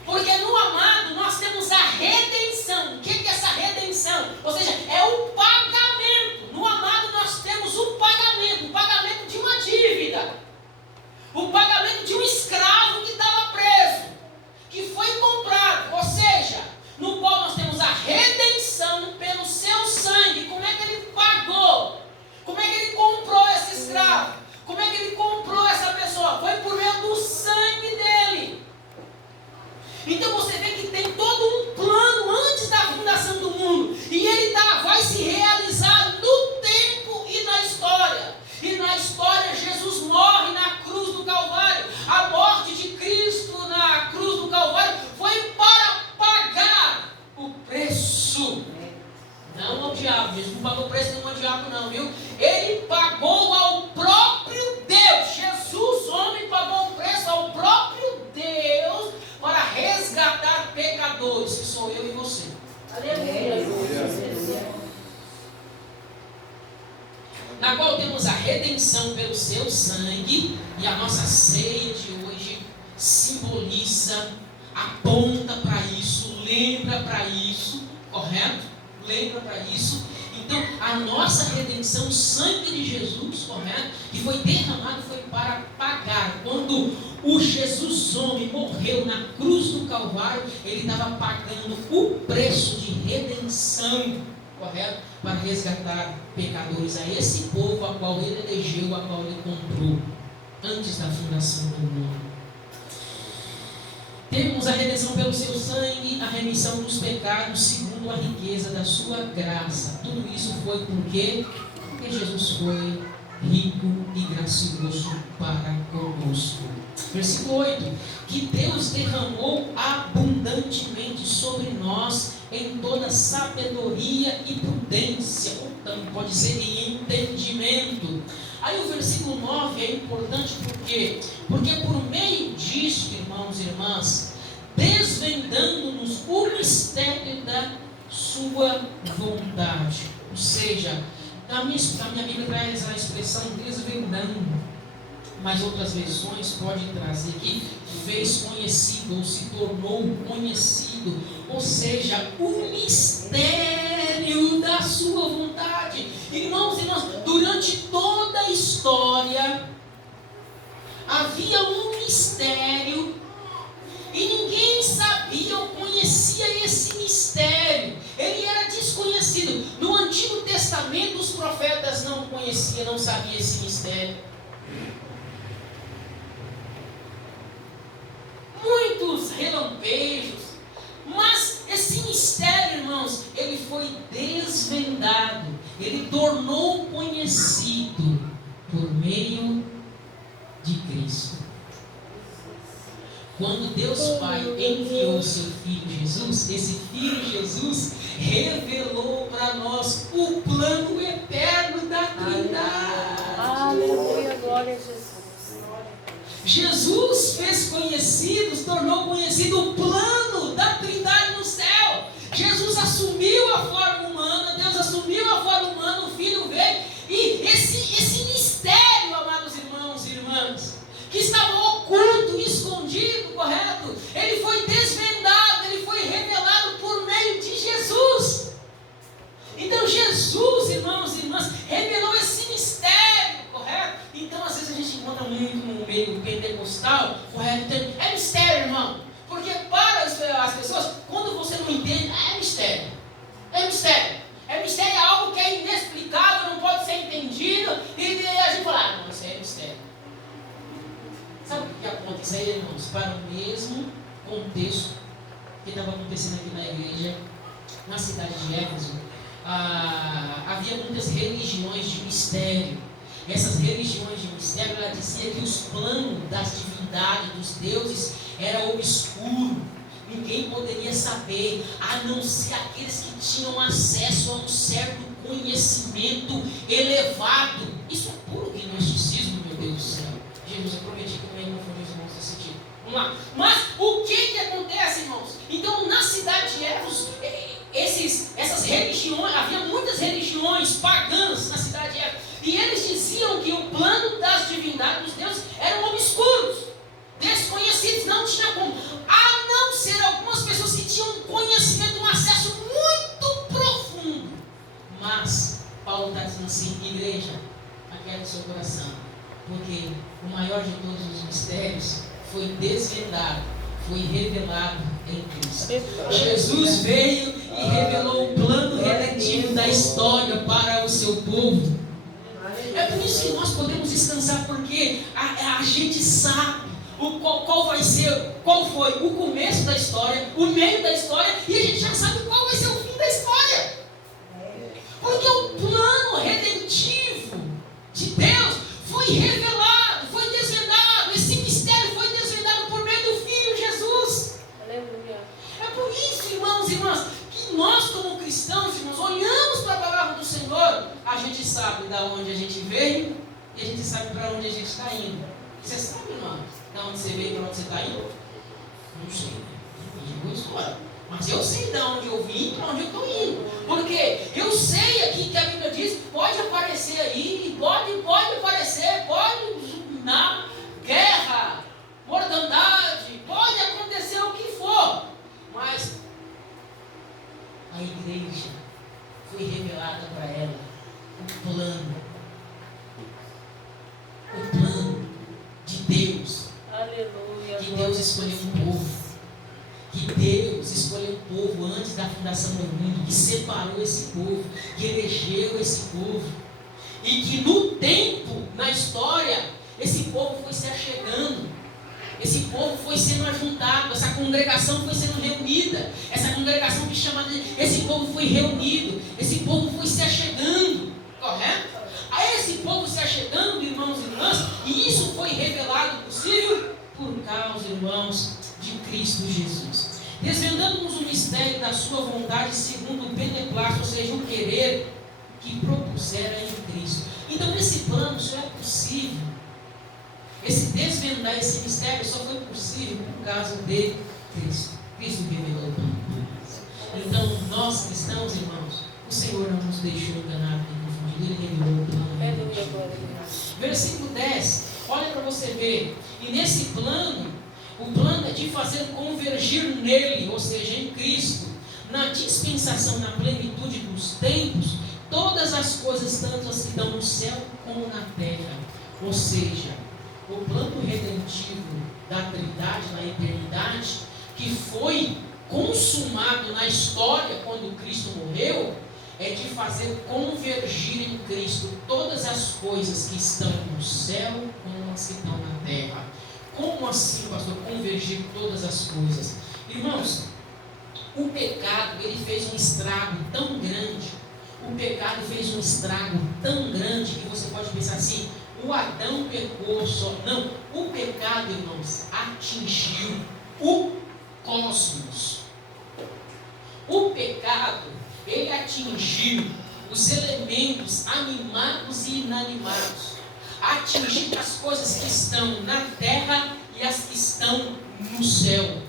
Porque no amado nós temos a redenção. O que é essa redenção? Ou seja, é o pagamento. No amado nós temos o pagamento de uma dívida. O pagamento de um escravo que estava preso, que foi comprado. Ou seja, no qual nós temos a redenção pelo seu sangue. Como é que ele pagou? Como é que ele comprou esse escravo? Como é que ele comprou essa pessoa? Foi por meio do sangue dele. Então você vê que tem todo um plano antes da fundação do mundo. E ele vai se realizar no tempo e na história. E na história Jesus morre na cruz do Calvário. A morte de Cristo na cruz do Calvário foi para pagar o preço. Não ao diabo, Jesus não pagou preço nenhum ao diabo não, viu? Ele pagou ao próprio Deus. Jesus, homem, pagou o preço ao próprio Deus para resgatar pecadores, que sou eu e você. Aleluia. Na qual temos a redenção pelo seu sangue, e a nossa ceia de hoje simboliza, aponta para isso, lembra para isso, correto? Lembra para isso. Então a nossa redenção, o sangue de Jesus, correto? Que foi derramado, foi para pagar. Quando o Jesus homem morreu na cruz do Calvário, ele estava pagando o preço de redenção, correto? Para resgatar pecadores, a esse povo a qual ele elegeu, a qual ele comprou antes da fundação do mundo. Temos a redenção pelo seu sangue, a remissão dos pecados segundo a riqueza da sua graça. Tudo isso foi por quê? Porque Jesus foi rico e gracioso para conosco. Versículo 8. Que Deus derramou abundantemente sobre nós em toda sabedoria e prudência, ou também pode ser em entendimento. Aí o versículo 9 é importante por quê? Porque por meio disso, irmãos e irmãs, desvendando-nos o mistério da sua vontade. Ou seja, a minha Bíblia traz a expressão desvendando, mas outras versões podem trazer que fez conhecido ou se tornou conhecido. Ou seja, o mistério da sua vontade. Irmãos e irmãs, durante toda a história havia um mistério e ninguém sabia ou conhecia esse mistério. Ele era desconhecido. No Antigo Testamento os profetas não conheciam, não sabiam esse mistério. Muitos relampejos, mas esse mistério, irmãos, ele foi desvendado, ele tornou conhecido por meio de Cristo. Quando Deus Pai enviou o seu Filho Jesus, esse Filho Jesus revelou para nós o plano eterno da Trindade. Aleluia, glória a Jesus. Jesus fez conhecido, tornou conhecido o plano da Trindade no céu. Jesus assumiu a forma humana, Deus assumiu a forma humana, o Filho veio, e esse mistério, amados irmãos e irmãs, que estava oculto, escondido, correto? Ele foi desvendado, ele foi revelado por meio de Jesus. Então Jesus, irmãos e irmãs, revelou esse mistério, correto? Então às vezes a gente encontra muito no meio pentecostal, correto? É mistério, irmão. Porque para as pessoas, quando você não entende, é mistério. É mistério. É mistério, é algo que é inexplicável, não pode ser entendido, e a gente fala, não, isso aí é mistério. Sabe o que acontece aí, irmãos? Para o mesmo contexto que estava acontecendo aqui na igreja, na cidade de Éfeso, havia muitas religiões essas religiões de mistério, ela dizia que os planos das divindades, dos deuses, era obscuro. Ninguém poderia saber, a não ser aqueles que tinham acesso a um certo conhecimento elevado. Isso é puro gnosticismo, meu Deus do céu. Jesus, eu prometi que não ia confundir os irmãos nesse sentido. Vamos lá. Mas o que acontece, irmãos? Então, na cidade de Éfeso, essas religiões, havia muitas religiões pagãs na cidade de Éfeso, e eles diziam que o plano das divindades dos deuses eram obscuros, desconhecidos, não tinha como, a não ser algumas pessoas que tinham um conhecimento, um acesso muito profundo. Mas Paulo está dizendo assim: igreja, aquieta o seu coração, porque o maior de todos os mistérios foi desvendado, foi revelado em Cristo. Jesus veio e revelou o plano redentivo da história para o seu povo. É por isso que nós podemos descansar, porque a gente sabe qual foi o começo da história, o meio da história, e a gente já sabe qual vai ser o fim da história. Porque o plano redentivo de Deus foi revelado, foi desvendado. Esse mistério foi desvendado por meio do Filho Jesus. Aleluia. É por isso, irmãos e irmãs, que nós como cristãos, irmãos, olhamos para a palavra do Senhor, a gente sabe de onde a gente veio e a gente sabe para onde a gente está indo. Você sabe, irmão, de onde você veio e para onde você está indo? Não sei, né? Mas eu sei de onde eu vim e para onde eu estou indo. Porque eu sei aqui que a Bíblia diz, pode aparecer aí, pode aparecer, pode na guerra, mortandade, pode acontecer o que for. Mas a igreja foi revelada para ela o plano de Deus. Aleluia. Que Deus escolheu um povo. Que Deus escolheu um povo antes da fundação do mundo, que separou esse povo, que elegeu esse povo, e que no tempo, na história, esse povo foi se achegando, esse povo foi sendo ajuntado, essa congregação foi sendo reunida, essa congregação que chama de, esse povo foi reunido, esse povo foi se achegando, correto? A esse povo se achegando, irmãos e irmãs, e isso foi revelado possível por causa, irmãos, de Cristo Jesus. Desvendando-nos o mistério da sua vontade segundo o beneplácito, ou seja, o querer que propusera em Cristo. Então esse plano só é possível, esse desvendar esse mistério só foi possível por causa de Cristo. Cristo revelou o plano. Então nós cristãos, irmãos, o Senhor não nos deixou enganar nem confundir, Ele revelou o plano. Versículo 10, olha para você ver, e nesse plano, o plano é de fazer convergir nele, ou seja, em Cristo, na dispensação, na plenitude dos tempos, todas as coisas, tanto as que estão no céu como na terra. Ou seja, o plano redentivo da Trindade na eternidade, que foi consumado na história quando Cristo morreu, é de fazer convergir em Cristo todas as coisas que estão no céu como as que estão na terra. Como assim, pastor, convergir todas as coisas? Irmãos, o pecado, ele fez um estrago tão grande, o pecado fez um estrago tão grande, que você pode pensar assim, o Adão pecou só. Não, o pecado, irmãos, atingiu o cosmos. O pecado, ele atingiu os elementos animados e inanimados, atingir as coisas que estão na terra e as que estão no céu.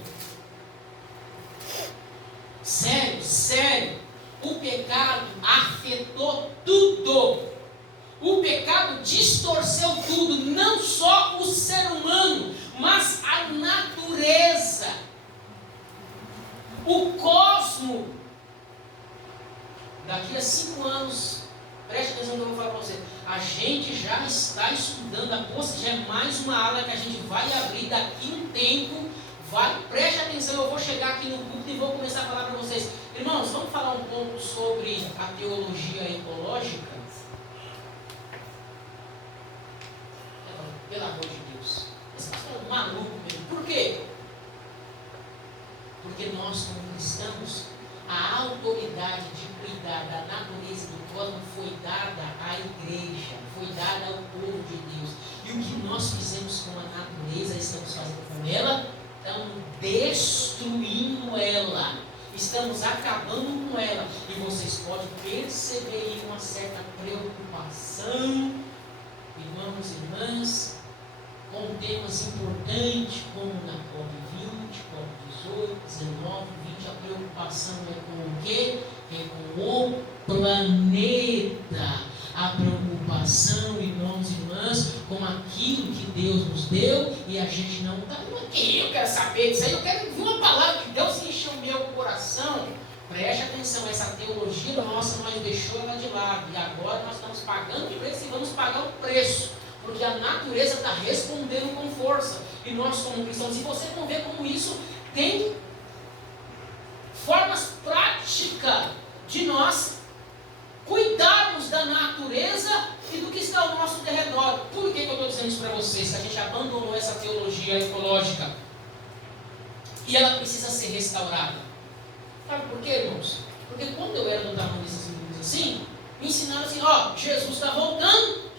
Sério, o pecado afetou tudo. O pecado distorceu tudo, não só o ser humano, mas a natureza, o cosmo. Daqui a 5 anos, preste atenção no que eu vou falar para você. A gente já está estudando a posse, já é mais uma aula que a gente vai abrir daqui um tempo. Preste atenção, eu vou chegar aqui no culto e vou começar a falar para vocês. Irmãos, vamos falar um pouco sobre a teologia ecológica? Pelo amor de Deus. Esse pastor é um maluco mesmo. Por quê? Porque nós, como cristãos, a autoridade de cuidar da natureza do cosmos foi dada à igreja, foi dada ao nós fizemos com a natureza, estamos fazendo com ela? Estamos destruindo ela. Estamos acabando com ela. E vocês podem perceber aí uma certa preocupação, irmãos e irmãs, com temas importantes como na COP20, COP18, 19, 20. A preocupação é com o quê? É com o planeta. A preocupação, irmãos e irmãs, com aquilo que Deus nos deu, e a gente não está aqui. Eu quero saber disso aí, eu quero ouvir uma palavra que Deus encheu o meu coração. Preste atenção, essa teologia nossa nós deixou ela de lado, e agora nós estamos pagando o preço e vamos pagar o preço, porque a natureza está respondendo com força, e nós como cristãos, e você não vê como isso tem formas práticas de nós cuidarmos da natureza e do que está ao nosso derredor. Por que eu estou dizendo isso para vocês? Que a gente abandonou essa teologia ecológica e ela precisa ser restaurada. Sabe por quê, irmãos? Porque quando eu era do tamanho desses meninos assim, me ensinaram assim: ó, Jesus está voltando,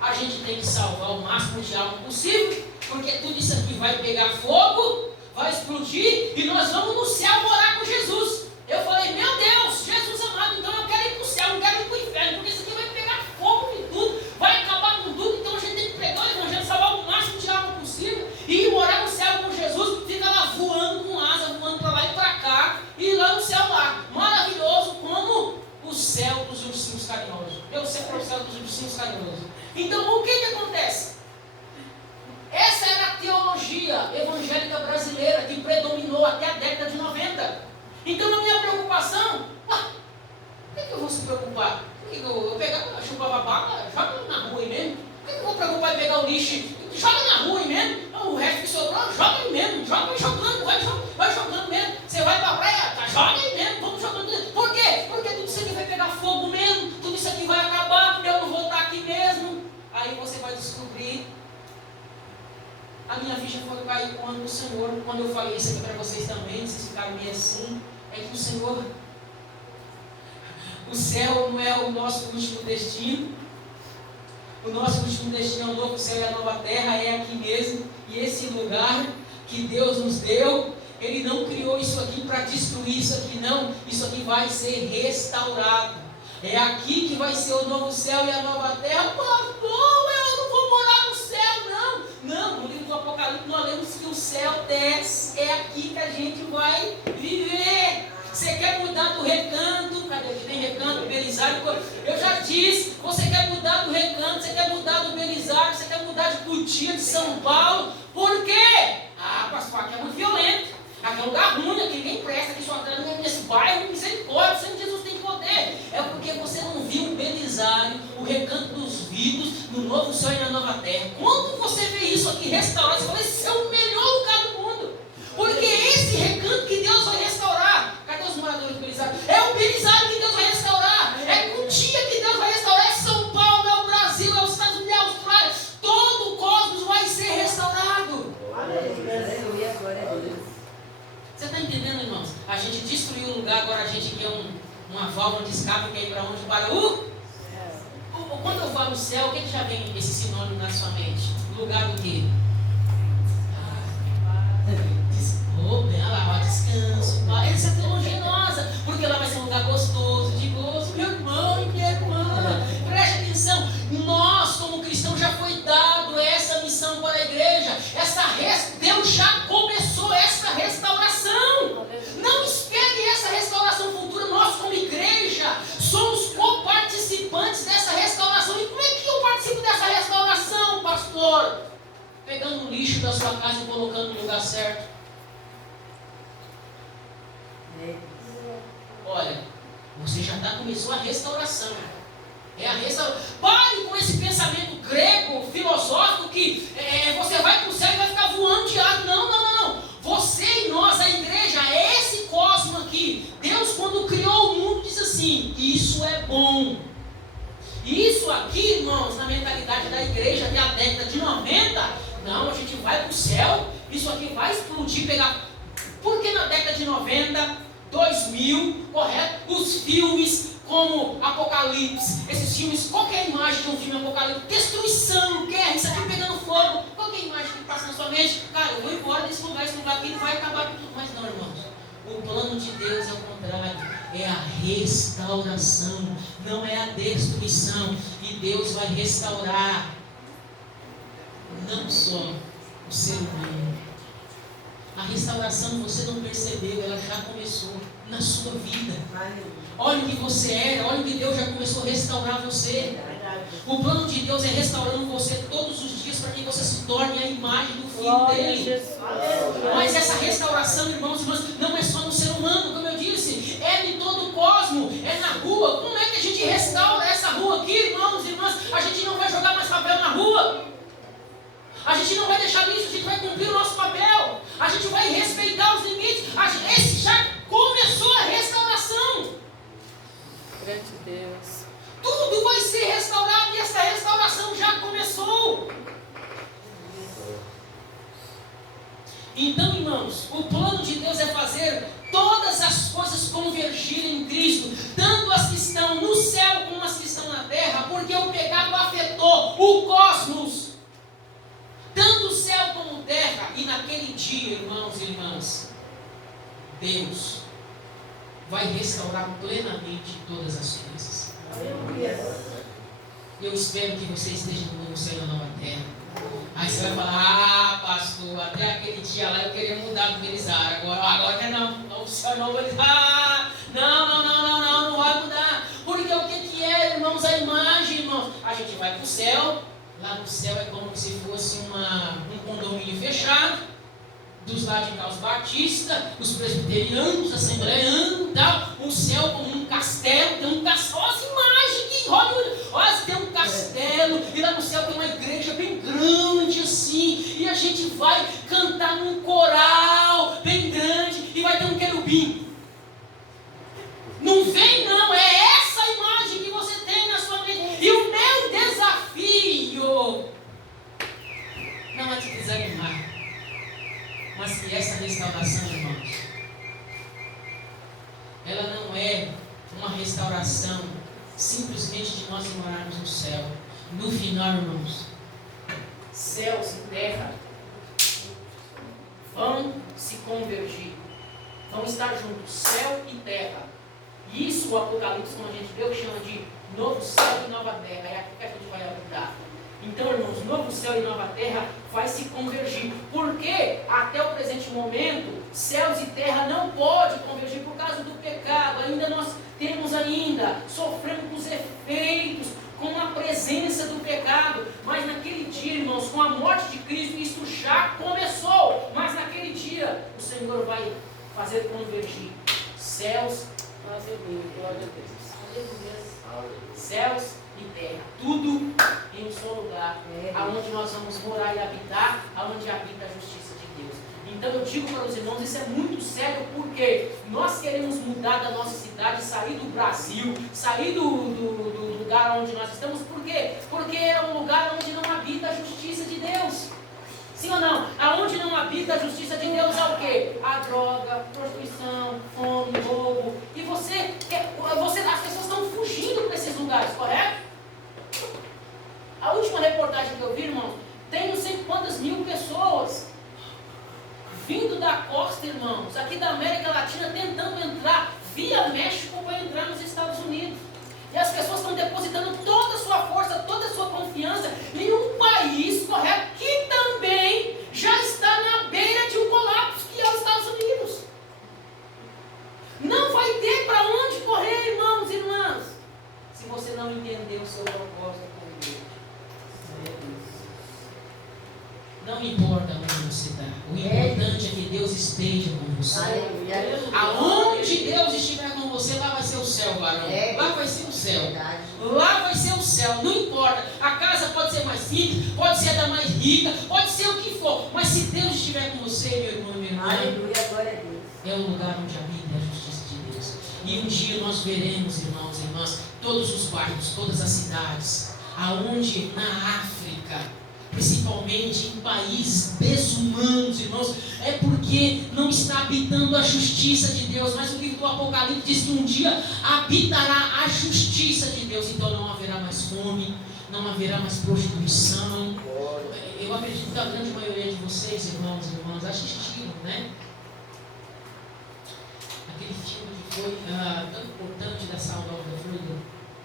a gente tem que salvar o máximo de alma possível, porque tudo isso aqui vai pegar fogo, vai explodir e nós vamos no céu morar com Jesus. Eu falei: meu Deus, Jesus amado, então eu quero ir para o céu, não quero ir para o inferno, porque isso aqui vai pegar fogo em tudo, vai acabar com tudo, então a gente tem que pegar o evangelho, salvar o máximo de alma possível e ir morar no céu com Jesus, fica lá voando com asa, voando para lá e para cá, e lá no céu lá, maravilhoso como o céu dos ursinhos carinhosos. Eu sei para o céu dos ursinhos carinhosos. Então o que acontece? Essa era a teologia evangélica brasileira que predominou até a década de 90. Então a minha preocupação, por que eu vou se preocupar? Por que eu pegava, chupava bala, joga na rua aí mesmo? Por que eu vou preocupar em pegar o lixo? Joga na rua aí mesmo. O resto que sobrou, joga aí mesmo. Vai jogando mesmo. Você vai para a praia, joga aí mesmo, vamos jogando. Por quê? Porque tudo isso aqui vai pegar fogo mesmo, tudo isso aqui vai acabar, eu não vou estar aqui mesmo. Aí você vai descobrir. A minha ficha foi cair quando o Senhor, quando eu falei isso aqui para vocês também, vocês ficaram meio assim, é que o Senhor, o céu não é o nosso último destino, o nosso último destino é o novo céu e a nova terra, é aqui mesmo, e esse lugar que Deus nos deu, Ele não criou isso aqui para destruir isso aqui, não, isso aqui vai ser restaurado, é aqui que vai ser o novo céu e a nova terra. Pastor, eu não vou morar no céu, não, no livro do Apocalipse nós lemos que o céu desce, é aqui que a gente vai viver. Você quer mudar do recanto? Cadê? Tem recanto, Belisário? Eu já disse, você quer mudar do recanto, você quer mudar do Belisário, você quer mudar de Cotia, de São Paulo. Por quê? Pastor, aqui é muito violento, aqui é um lugar ruim, aqui ninguém presta, aqui só entrando nesse bairro, misericórdia, o Senhor Jesus tem poder. É porque você não viu o Belisário, o recanto dos vivos, no novo céu e na nova terra. Quando você vê isso aqui restaurado, você fala: esse é o melhor lugar do mundo, porque esse recanto que Deus vai restaurar. Cadê os moradores do Belisário? É o Belisário que Deus vai restaurar, é Cotia que Deus vai restaurar, é São Paulo, é o Brasil, é os Estados Unidos, é a Austrália, todo o cosmos vai ser restaurado. Você está entendendo, irmãos? A gente destruiu o lugar, agora a gente quer uma válvula de escape, quer ir para onde? Para o... Quando eu falo céu, o que já vem esse sinônimo na sua mente? Lugar do quê? Lá, descanso. Essa é teologia nossa, porque lá vai ser um lugar gostoso, de gozo. Meu irmão e minha irmã, preste atenção. Nós, como cristãos, já foi dado essa missão para a igreja. Deus já começou essa restauração. Não espere essa restauração futura. Nós, como igreja, somos coparticipantes dessa restauração. E como é que eu participo dessa restauração, pastor? Pegando o lixo da sua casa e colocando no lugar certo. Olha, você já começou a restauração. É a restauração. Pare com esse pensamento grego, filosófico, que você vai para o céu e vai ficar voando de ar. Não. Você e nós, a igreja, é esse cosmo aqui. Deus, quando criou o mundo, disse assim: isso é bom. Isso aqui, irmãos, na mentalidade da igreja até a década de 90, não, a gente vai para o céu, isso aqui vai explodir, pegar. Porque na década de 90, 2000, correto? Os filmes como Apocalipse, esses filmes, qualquer imagem de um filme Apocalipse, destruição, guerra, isso aqui fogo. Qual que é a imagem que passa na sua mente? Cara, eu vou embora desse lugar, esse lugar aqui vai acabar com tudo. Mas não, irmãos. O plano de Deus é o contrário. É a restauração, não é a destruição. E Deus vai restaurar não só o ser humano. A restauração você não percebeu, ela já começou na sua vida. Olha o que você era, olha o que Deus já começou a restaurar você. O plano de Deus é restaurando você todos os dias para que você se torne a imagem do Filho dele. Mas essa restauração, irmãos e irmãs, não é só no ser humano, como eu disse, é de todo o cosmo, é na rua. Como é que a gente restaura essa rua aqui, irmãos e irmãs? A gente não vai jogar mais papel na rua. A gente não vai deixar isso, a gente vai cumprir o nosso papel. A gente vai respeitar os limites. Esse já começou a restauração. Grande Deus. Tudo vai ser restaurado e essa restauração já começou. Então, irmãos, o plano de Deus é fazer todas as coisas convergirem em Cristo, tanto as que estão no céu como as que estão na terra, porque o pecado afetou o cosmos, tanto o céu como a terra. E naquele dia, irmãos e irmãs, Deus vai restaurar plenamente todas as coisas. Eu espero que você esteja no novo céu e na nova terra. Aí você vai falar: pastor, até aquele dia lá eu queria mudar do Belizar, agora quer não, novo céu e novo Belizar. Não vai mudar. Porque o que é, irmãos, a imagem, irmãos? A gente vai para o céu, lá no céu é como se fosse um condomínio fechado, dos lados de cá os batistas, os presbiterianos, os assembleanos, tal, um céu como um castelo, tem um castelo, olha as imagens que olha, tem um castelo, e lá no céu tem uma igreja bem grande assim, e a gente vai cantar num coral bem grande, e vai ter um querubim. Não vem não, é essa imagem que você tem na sua mente. E o meu desafio não é te desanimar, mas que essa restauração, irmãos, ela não é uma restauração simplesmente de nós morarmos no céu. No final, irmãos, céus e terra vão se convergir, vão estar juntos, céu e terra. E isso o Apocalipse, como a gente vê, chama de novo céu e nova terra. É aqui que a gente vai habitar. Então, irmãos, novo céu e nova terra vai se convergir. Porque até o presente momento, céus e terra não podem convergir por causa do pecado. Ainda nós temos sofrendo com os efeitos, com a presença do pecado. Mas naquele dia, irmãos, com a morte de Cristo, isso já começou. Mas naquele dia, o Senhor vai fazer convergir céus, glória a Deus, céus e terra, tudo em um só lugar, aonde nós vamos morar e habitar, aonde habita a justiça de Deus. Então eu digo para os irmãos, isso é muito sério, porque nós queremos mudar da nossa cidade, sair do Brasil, sair do lugar onde nós estamos. Por quê? Porque é um lugar onde não habita a justiça de Deus. Sim ou não? Aonde não habita a justiça de Deus é o quê? A droga, prostituição, fome, roubo. E as pessoas estão fugindo para esses lugares, correto? A última reportagem que eu vi, irmão, tem não sei quantas mil pessoas vindo da costa, irmãos, aqui da América Latina, tentando entrar via México para entrar nos Estados Unidos. E as pessoas estão depositando toda a sua força, toda a sua confiança em um país, correto, que também já está na beira de um colapso, que é os Estados Unidos. Não vai ter para onde correr, irmãos e irmãs, se você não entender o seu propósito com Deus. Não importa onde você está, o importante é que Deus esteja com você. Aonde Deus estiver com você, lá vai ser o céu, varão. Lá vai ser o céu. Lá vai ser o céu, não importa. A casa pode ser mais simples, pode ser a da mais rica, pode ser o que for. Mas se Deus estiver com você, meu irmão e minha irmã, é o lugar onde habita a justiça de Deus. E um dia nós veremos, irmãos e irmãs, todos os bairros, todas as cidades, aonde na África, principalmente em países desumanos, irmãos, é porque não está habitando a justiça de Deus. Mas o livro do Apocalipse diz que um dia habitará a justiça de Deus. Então não haverá mais fome, não haverá mais prostituição. Eu acredito que a grande maioria de vocês, irmãos e irmãs, assistiram, né? Aquele filme que foi tão importante da Sound of the Freedom.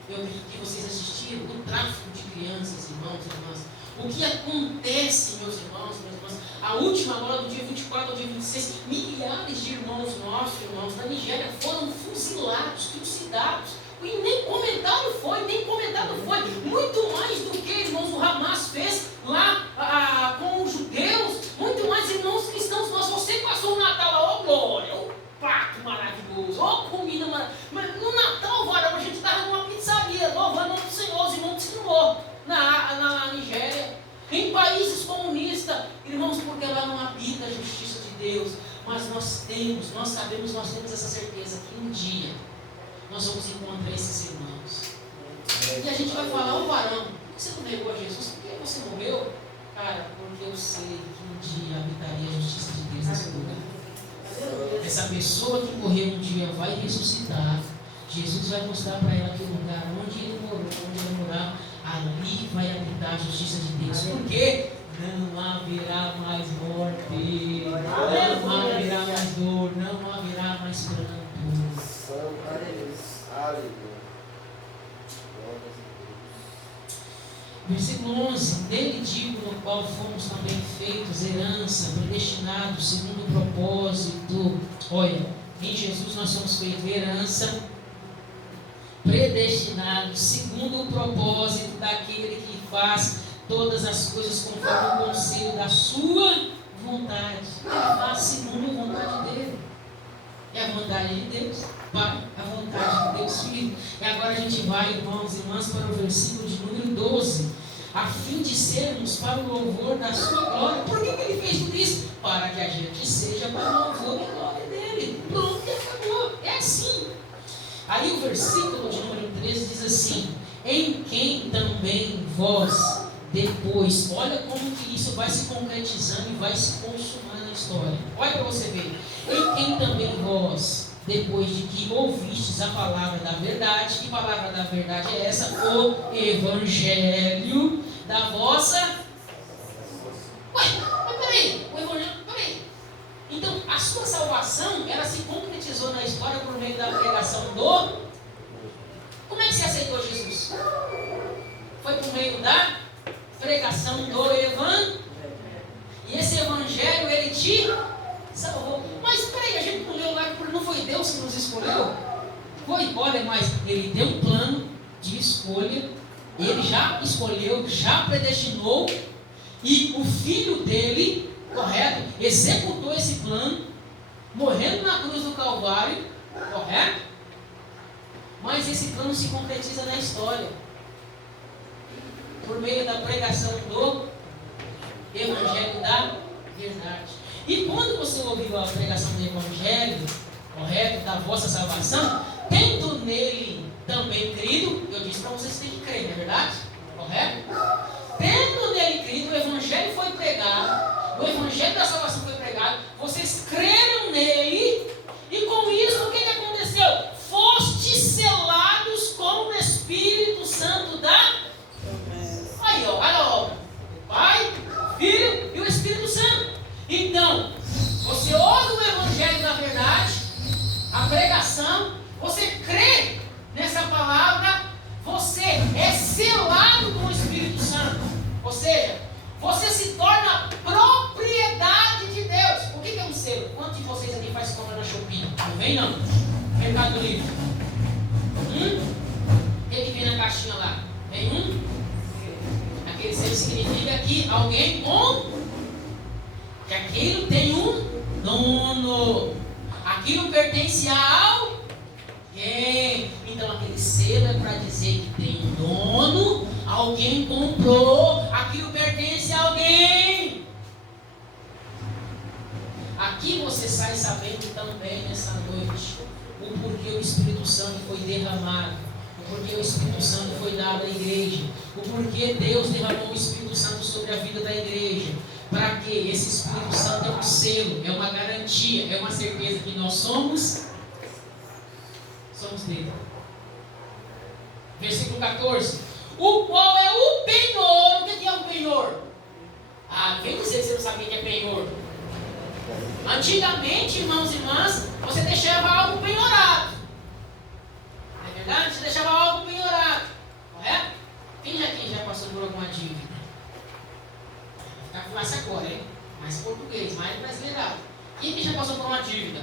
Eu acredito que vocês assistiram o tráfico de crianças, irmãos e irmãs. O que acontece, meus irmãos, minhas irmãs? A última hora do dia 24 ao dia 26, milhares de irmãos nossos, irmãos da Nigéria, foram fuzilados, trucidados. E nem comentado foi. Muito mais do que, irmãos, o Hamas fez lá com os judeus. Muito mais, irmãos cristãos. Você passou o Natal lá, ó glória, ó prato maravilhoso, ó comida maravilhosa. Mas no Natal, varão, a gente estava numa pizzaria, louvando o Senhor, os irmãos do Senhor, na Nigéria. Em países comunistas, irmãos, porque lá não habita a justiça de Deus. Mas nós temos essa certeza que um dia nós vamos encontrar esses irmãos. E a gente vai falar, ô varão, por que você não negou a Jesus? Por que você morreu? Cara, porque eu sei que um dia habitaria a justiça de Deus nesse lugar. Essa pessoa que morreu um dia vai ressuscitar. Jesus vai mostrar para ela que o lugar onde ele morou, onde ele morar, ali vai habitar a justiça de Deus. Por quê? Não haverá mais morte, não haverá mais dor, não haverá mais pranto. Versículo 11: nele digo, no qual fomos também feitos herança, predestinados segundo o propósito. Olha, em Jesus nós somos feitos herança, predestinados segundo o propósito daquele que faz todas as coisas conforme o conselho da sua vontade. Ele faz segundo a vontade dele. É a vontade de Deus Pai, a vontade de Deus Filho. E agora a gente vai, irmãos e irmãs, para o versículo de número 12. A fim de sermos para o louvor da sua glória. Por que ele fez tudo isso? Para que a gente seja para o louvor e glória dele. Pronto, e acabou. É assim. Aí o versículo de número 13 diz assim: em quem também vós depois, olha como que isso vai se concretizando e vai se consumando na história. Olha para você ver. Em quem também vós, depois de que ouvistes a palavra da verdade, que palavra da verdade é essa? O evangelho da vossa... Ué, mas peraí, o evangelho, peraí. Então, a sua salvação, ela se concretizou na história por meio da pregação do... Como é que você aceitou Jesus? Foi por meio da pregação do evangelho. E esse evangelho, ele te salvou. Mas peraí, a gente não leu lá que não foi Deus que nos escolheu? Foi, olha, mas ele deu um plano de escolha. Ele já escolheu, já predestinou. E o filho dele, correto, executou esse plano, morrendo na cruz do Calvário, correto? Mas esse plano se concretiza na história por meio da pregação do evangelho da verdade. E quando você ouviu a pregação do evangelho, correto, da vossa salvação, tendo nele também crido, eu disse para vocês que têm que crer, não é verdade? Correto? Tendo nele crido, o evangelho foi pregado, o evangelho da salvação foi pregado, vocês creram nele, e com isso o que aconteceu? Fostes selados com o Espírito Santo da... Aí, ó, olha a obra. O Pai, o Filho e o Espírito Santo. Então, você ouve o evangelho da verdade, a pregação, você crê nessa palavra, você é selado com o Espírito Santo. Ou seja, você se torna propriedade de Deus. O que é um selo? Quantos de vocês aqui faz compra na Shopee? Não vem não? Mercado Livre. O que vem na caixinha lá? Vem Aquele selo significa que alguém que aquilo tem um dono. Aquilo pertence a alguém. Então aquele selo é para dizer que tem um dono, alguém comprou, aquilo pertence a alguém. Aqui você sai sabendo também nessa noite o porquê o Espírito Santo foi derramado, o porquê o Espírito Santo foi dado à igreja, o porque Deus derramou o Espírito Santo sobre a vida da igreja. Para que esse Espírito Santo é um selo, é uma garantia, é uma certeza que nós somos dele. Versículo 14. O qual é o penhor. O que é o penhor? Vem dizer que você não sabe o que é penhor. Antigamente, irmãos e irmãs, você deixava algo penhorado. Não é verdade? Você deixava algo penhorado. Correto? Quem aqui já passou por alguma dívida? Vai ficar fácil agora, hein? Mais português, mais brasileirado. Quem que já passou por uma dívida?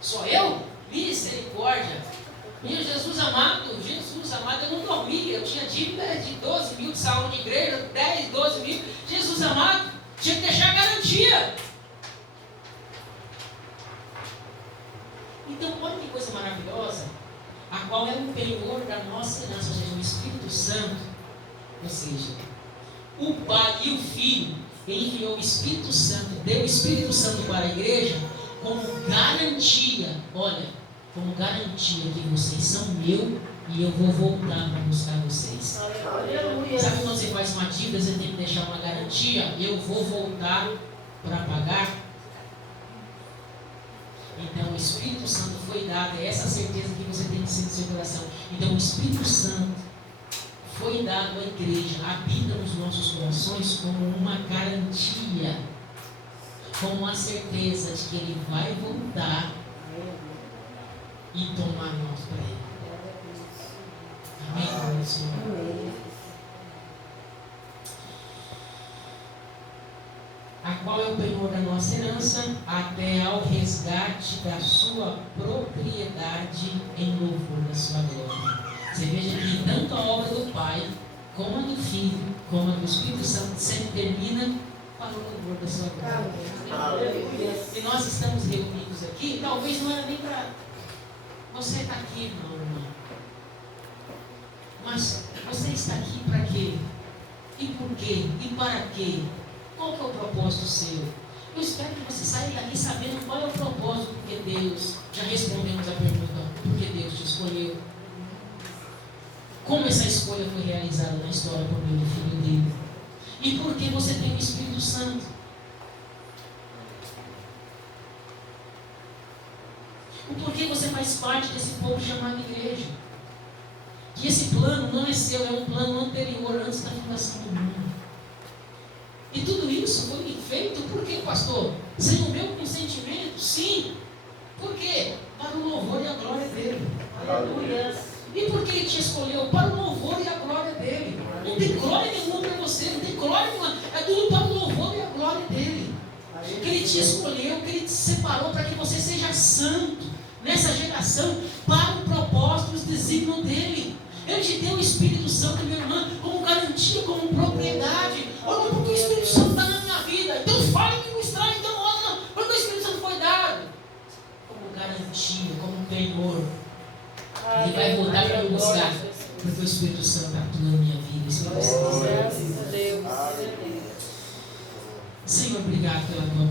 Só eu? Misericórdia. Meu Jesus amado, eu não dormia. Eu tinha dívida de 12 mil de saúde de igreja, 10, 12 mil. Jesus amado, tinha que deixar garantia. Então, olha que coisa maravilhosa, a qual é o penhor da nossa herança, ou seja, o Espírito Santo. Ou seja, o Pai e o Filho enviou o Espírito Santo, deu o Espírito Santo para a igreja como garantia, olha, como garantia que vocês são meu e eu vou voltar para buscar vocês. Aleluia. Sabe quando você faz uma dívida, você tem que deixar uma garantia? Eu vou voltar para pagar. Então o Espírito Santo foi dado, é essa certeza que você tem que ser no seu coração. Então o Espírito Santo foi dado à igreja, habita nos nossos corações como uma garantia, como uma certeza de que Ele vai voltar e tomar nós para Ele. Amém, Senhor? Amém. A qual é o penhor da nossa herança, até ao resgate da sua propriedade em louvor da sua glória. Você veja que tanto a obra do Pai, como a do Filho, como a do Espírito Santo, sempre termina para o louvor da sua glória. E nós estamos reunidos aqui, talvez não era nem para você estar aqui, não, irmão. Mas você está aqui para quê? E por quê? E para quê? Qual que é o propósito seu? Eu espero que você saia daqui sabendo qual é o propósito, porque Deus, já respondemos a pergunta, porque Deus te escolheu. Como essa escolha foi realizada na história por meio do Filho dele. E por que você tem o Espírito Santo? O porquê você faz parte desse povo chamado igreja. Que esse plano não é seu, é um plano anterior, antes da fundação do mundo. E tudo isso foi feito por quê, pastor? Sem o meu consentimento? Sim. Por quê? Para o louvor e a glória dele. Aleluia. E por que Ele te escolheu? Para o louvor e a glória dele. Não tem glória nenhuma para você, não tem glória nenhuma. É tudo para o louvor e a glória dele. Que Ele te escolheu, que Ele te separou para que você seja santo nessa geração, para o propósito, os desígnios dele. Ele te deu o Espírito Santo, meu irmão, como garantia, como propriedade. Olha, porque o Espírito Santo está na minha vida. Então fale que não estranho, então olha, porque o Espírito Santo foi dado como garantia, como penhor. Ele vai voltar para buscar, porque o Espírito Santo atua na minha vida. Espírito Santo. Senhor, obrigado pela tua